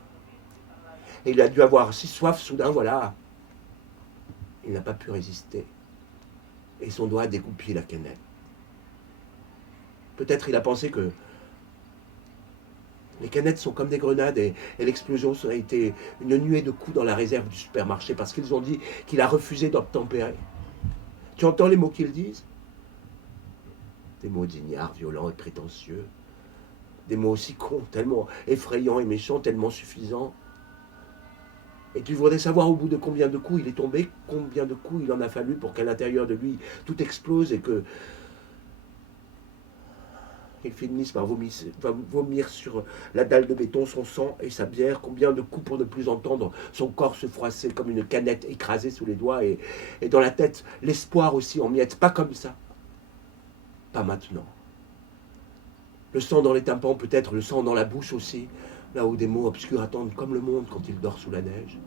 Et il a dû avoir si soif soudain, voilà. Il n'a pas pu résister. Et son doigt a découpé la canette. Peut-être il a pensé que les canettes sont comme des grenades et l'explosion a été une nuée de coups dans la réserve du supermarché parce qu'ils ont dit qu'il a refusé d'obtempérer. Tu entends les mots qu'ils disent? Des mots d'ignards, violents et prétentieux. Des mots aussi cons, tellement effrayants et méchants, tellement suffisants. Et tu voudrais savoir au bout de combien de coups il est tombé, combien de coups il en a fallu pour qu'à l'intérieur de lui tout explose et que il finisse par vomir sur la dalle de béton son sang et sa bière, combien de coups pour ne plus entendre son corps se froisser comme une canette écrasée sous les doigts et dans la tête l'espoir aussi en miettes, pas comme ça, pas maintenant. Le sang dans les tympans peut-être, le sang dans la bouche aussi, là où des mots obscurs attendent comme le monde quand il dort sous la neige.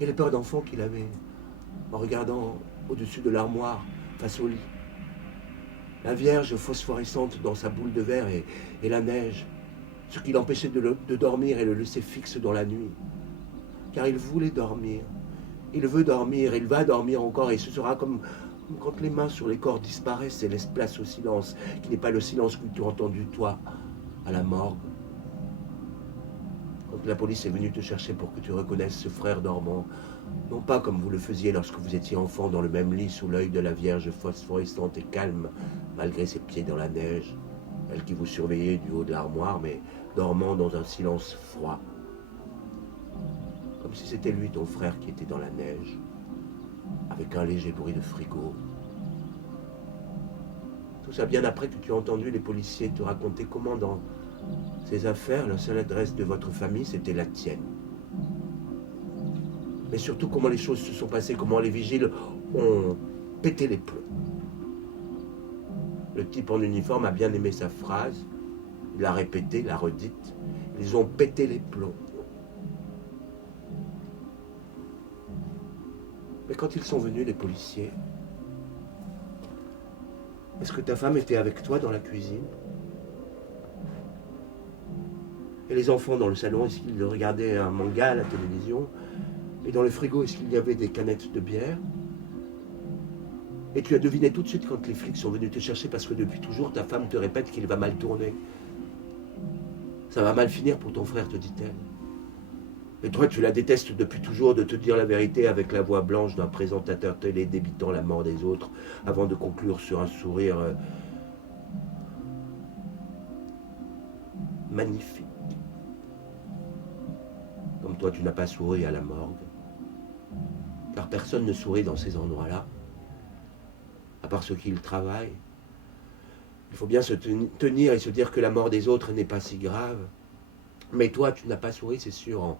Et les peurs d'enfant qu'il avait en regardant au-dessus de l'armoire face au lit. La Vierge phosphorescente dans sa boule de verre et la neige, ce qui l'empêchait de dormir et le laissait fixe dans la nuit. Car il voulait dormir, il veut dormir, il va dormir encore et ce sera comme quand les mains sur les corps disparaissent et laissent place au silence, qui n'est pas le silence que tu as entendu toi à la morgue. Quand la police est venue te chercher pour que tu reconnaisses ce frère dormant, non pas comme vous le faisiez lorsque vous étiez enfant dans le même lit sous l'œil de la Vierge phosphorescente et calme, malgré ses pieds dans la neige, elle qui vous surveillait du haut de l'armoire, mais dormant dans un silence froid. Comme si c'était lui, ton frère, qui était dans la neige, avec un léger bruit de frigo. Tout ça bien après que tu as entendu les policiers te raconter comment dans ces affaires, la seule adresse de votre famille, c'était la tienne. Mais surtout comment les choses se sont passées, comment les vigiles ont pété les plombs. Le type en uniforme a bien aimé sa phrase, il l'a répétée, l'a redite. Ils ont pété les plombs. Mais quand ils sont venus, les policiers, est-ce que ta femme était avec toi dans la cuisine? Et les enfants dans le salon, est-ce qu'ils regardaient un manga à la télévision? Et dans le frigo, est-ce qu'il y avait des canettes de bière? Et tu as deviné tout de suite quand les flics sont venus te chercher parce que depuis toujours, ta femme te répète qu'il va mal tourner. Ça va mal finir pour ton frère, te dit-elle. Et toi, tu la détestes depuis toujours de te dire la vérité avec la voix blanche d'un présentateur télé débitant la mort des autres avant de conclure sur un sourire magnifique. Comme toi, tu n'as pas souri à la morgue. Car personne ne sourit dans ces endroits-là, à part ceux qui y travaillent. Il faut bien se tenir et se dire que la mort des autres n'est pas si grave. Mais toi, tu n'as pas souri, c'est sûr, en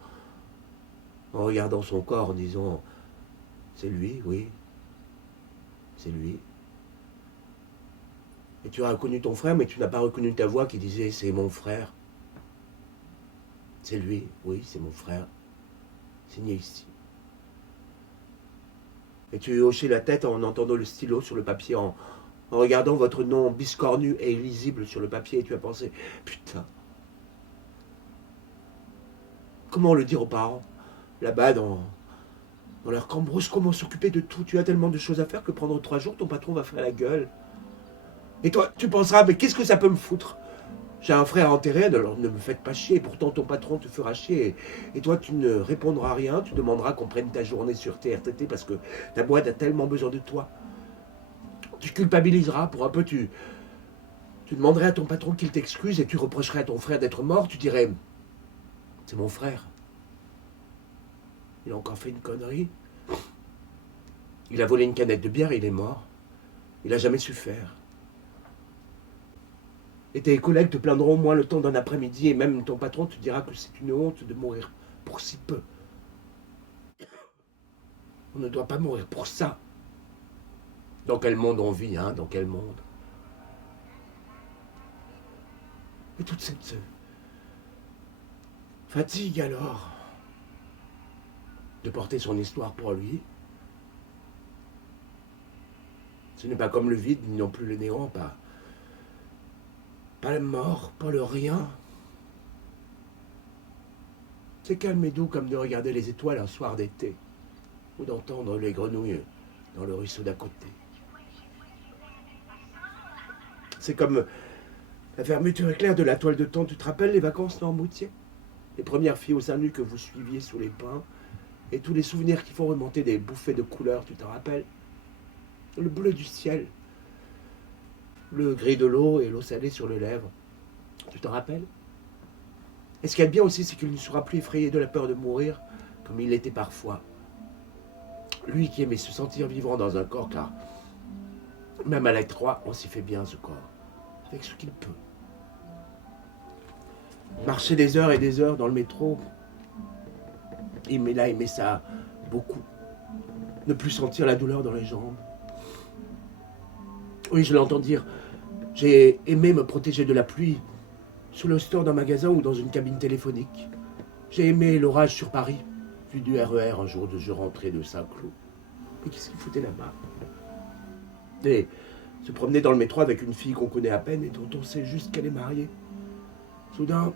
regardant son corps, en disant « C'est lui, oui, c'est lui ». Et tu as reconnu ton frère, mais tu n'as pas reconnu ta voix qui disait « C'est mon frère ». C'est lui, oui, c'est mon frère, signé ici. Et tu hochais la tête en entendant le stylo sur le papier, en regardant votre nom biscornu et illisible sur le papier, et tu as pensé « Putain, comment le dire aux parents, là-bas dans leur cambrousse, comment s'occuper de tout? Tu as tellement de choses à faire que pendant 3 jours, ton patron va faire la gueule. Et toi, tu penseras, mais qu'est-ce que ça peut me foutre? J'ai un frère enterré, alors ne me faites pas chier, pourtant ton patron te fera chier. Et toi, tu ne répondras rien, tu demanderas qu'on prenne ta journée sur TRTT parce que ta boîte a tellement besoin de toi. Tu culpabiliseras pour un peu, tu demanderais à ton patron qu'il t'excuse et tu reprocherais à ton frère d'être mort, tu dirais, c'est mon frère. Il a encore fait une connerie. Il a volé une canette de bière, il est mort. Il n'a jamais su faire. Et tes collègues te plaindront au moins le temps d'un après-midi et même ton patron te dira que c'est une honte de mourir pour si peu. On ne doit pas mourir pour ça. Dans quel monde on vit, hein? Dans quel monde? Et toute cette fatigue alors de porter son histoire pour lui. Ce n'est pas comme le vide, ni non plus le néant, pas la mort, pas le rien. C'est calme et doux comme de regarder les étoiles un soir d'été, ou d'entendre les grenouilles dans le ruisseau d'à côté. C'est comme la fermeture éclair de la toile de temps. Tu te rappelles les vacances Normoutier? Les premières filles aux seins nus que vous suiviez sous les pins, et tous les souvenirs qui font remonter des bouffées de couleurs, tu t'en rappelles? Le bleu du ciel, le gris de l'eau et l'eau salée sur les lèvres. Tu t'en rappelles? Et ce qu'il y a de bien aussi, c'est qu'il ne sera plus effrayé de la peur de mourir, comme il l'était parfois. Lui qui aimait se sentir vivant dans un corps, car même à l'étroit, on s'y fait bien ce corps, avec ce qu'il peut. Marcher des heures et des heures dans le métro, il aimait ça beaucoup. Ne plus sentir la douleur dans les jambes. Oui, je l'entends dire. J'ai aimé me protéger de la pluie, sous le store d'un magasin ou dans une cabine téléphonique. J'ai aimé l'orage sur Paris, vu du RER un jour de je rentrais de Saint-Cloud. Mais qu'est-ce qu'il foutait là-bas? Et se promener dans le métro avec une fille qu'on connaît à peine et dont on sait juste qu'elle est mariée. Soudain,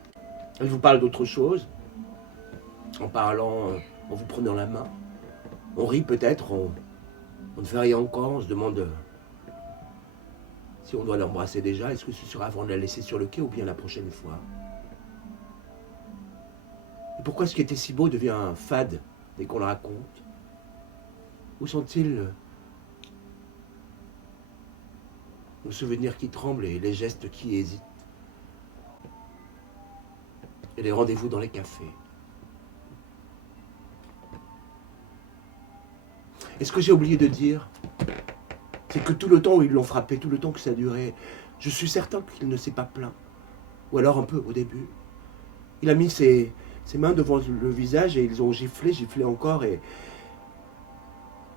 elle vous parle d'autre chose, en parlant, en vous prenant la main. On rit peut-être, on ne fait rien encore, on se demande si on doit l'embrasser déjà, est-ce que ce sera avant de la laisser sur le quai ou bien la prochaine fois? Et pourquoi ce qui était si beau devient fade dès qu'on le raconte? Où sont-ils nos souvenirs qui tremblent et les gestes qui hésitent? Et les rendez-vous dans les cafés. Et ce que j'ai oublié de dire, c'est que tout le temps où ils l'ont frappé, tout le temps que ça a duré, je suis certain qu'il ne s'est pas plaint. Ou alors un peu au début. Il a mis ses mains devant le visage et ils ont giflé, giflé encore et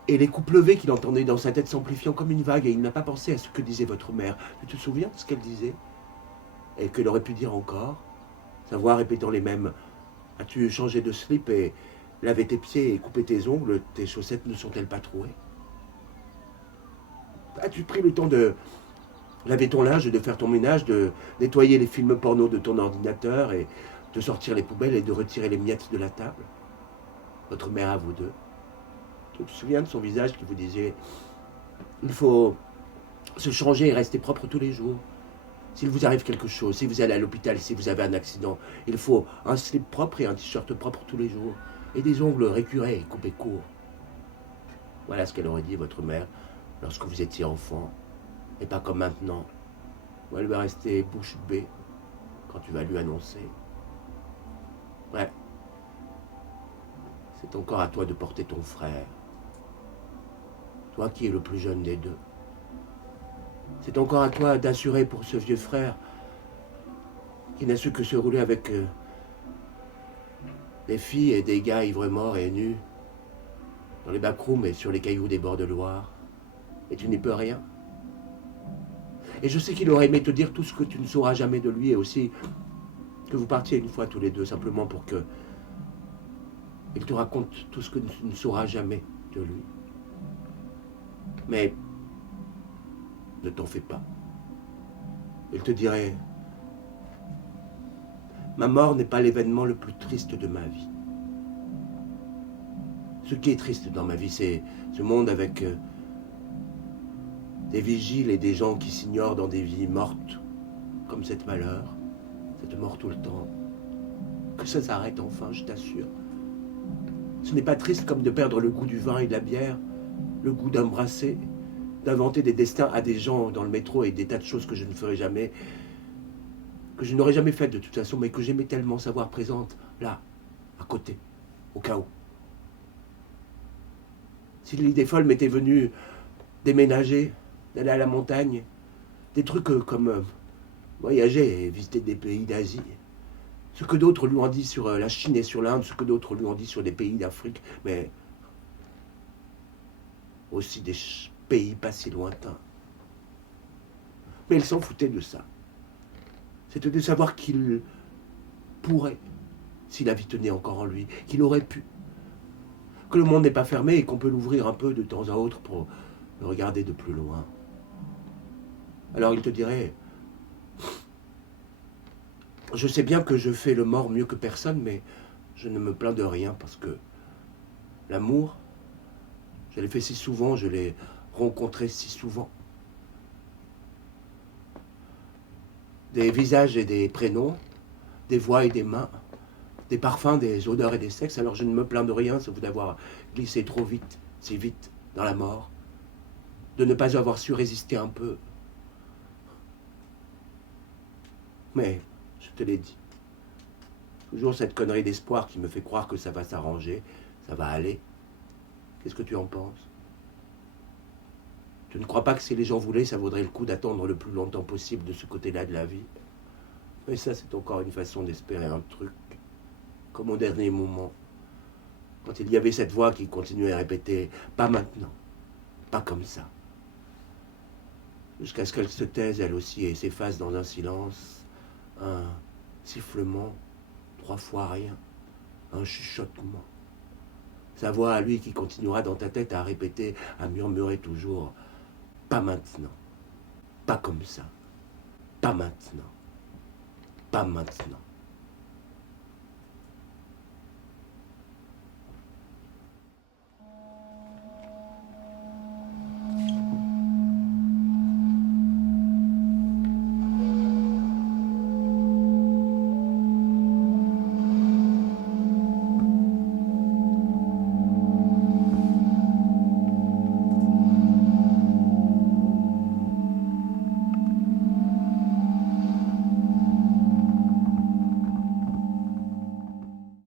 les coups pleuvés qu'il entendait dans sa tête s'amplifiant comme une vague et il n'a pas pensé à ce que disait votre mère. Tu te souviens de ce qu'elle disait? Et qu'elle aurait pu dire encore? Sa voix répétant les mêmes. As-tu changé de slip et lavé tes pieds et coupé tes ongles? Tes chaussettes ne sont-elles pas trouées? As-tu pris le temps de laver ton linge, de faire ton ménage, de nettoyer les films porno de ton ordinateur et de sortir les poubelles et de retirer les miettes de la table? Votre mère à vous deux. Tu te souviens de son visage qui vous disait il faut se changer et rester propre tous les jours. S'il vous arrive quelque chose, si vous allez à l'hôpital, si vous avez un accident, il faut un slip propre et un t-shirt propre tous les jours. Et des ongles récurés et coupés courts. Voilà ce qu'elle aurait dit, votre mère, lorsque vous étiez enfant. Et pas comme maintenant, où elle va rester bouche bée quand tu vas lui annoncer. Ouais. C'est encore à toi de porter ton frère. Toi qui es le plus jeune des deux. C'est encore à toi d'assurer pour ce vieux frère qui n'a su que se rouler avec des filles et des gars ivres morts et nus dans les backrooms et sur les cailloux des bords de Loire. Et tu n'y peux rien. Et je sais qu'il aurait aimé te dire tout ce que tu ne sauras jamais de lui et aussi que vous partiez une fois tous les deux simplement pour que il te raconte tout ce que tu ne sauras jamais de lui. Mais ne t'en fais pas. Il te dirait ma mort n'est pas l'événement le plus triste de ma vie. Ce qui est triste dans ma vie, c'est ce monde avec des vigiles et des gens qui s'ignorent dans des vies mortes, comme cette malheur, cette mort tout le temps. Que ça s'arrête enfin, je t'assure. Ce n'est pas triste comme de perdre le goût du vin et de la bière, le goût d'embrasser, d'inventer des destins à des gens dans le métro et des tas de choses que je ne ferai jamais, que je n'aurais jamais faites de toute façon, mais que j'aimais tellement savoir présente, là, à côté, au cas où. Si l'idée folle m'était venue déménager, d'aller à la montagne, des trucs comme voyager et visiter des pays d'Asie, ce que d'autres lui ont dit sur la Chine et sur l'Inde, ce que d'autres lui ont dit sur des pays d'Afrique, mais aussi des pays pas si lointains. Mais il s'en foutait de ça. C'était de savoir qu'il pourrait, si la vie tenait encore en lui, qu'il aurait pu. Que le monde n'est pas fermé et qu'on peut l'ouvrir un peu de temps à autre pour le regarder de plus loin. Alors il te dirait, je sais bien que je fais le mort mieux que personne, mais je ne me plains de rien parce que l'amour, je l'ai fait si souvent, je l'ai rencontré si souvent. Des visages et des prénoms, des voix et des mains, des parfums, des odeurs et des sexes, alors je ne me plains de rien, sauf d'avoir glissé trop vite, si vite, dans la mort, de ne pas avoir su résister un peu. Mais, je te l'ai dit, toujours cette connerie d'espoir qui me fait croire que ça va s'arranger, ça va aller. Qu'est-ce que tu en penses? Tu ne crois pas que si les gens voulaient, ça vaudrait le coup d'attendre le plus longtemps possible de ce côté-là de la vie? Mais ça, c'est encore une façon d'espérer un truc, comme au dernier moment, quand il y avait cette voix qui continuait à répéter « Pas maintenant, pas comme ça », jusqu'à ce qu'elle se taise elle aussi et s'efface dans un silence, un sifflement, 3 fois rien, un chuchotement. Sa voix à lui qui continuera dans ta tête à répéter, à murmurer toujours « Pas maintenant, pas comme ça, pas maintenant, pas maintenant ».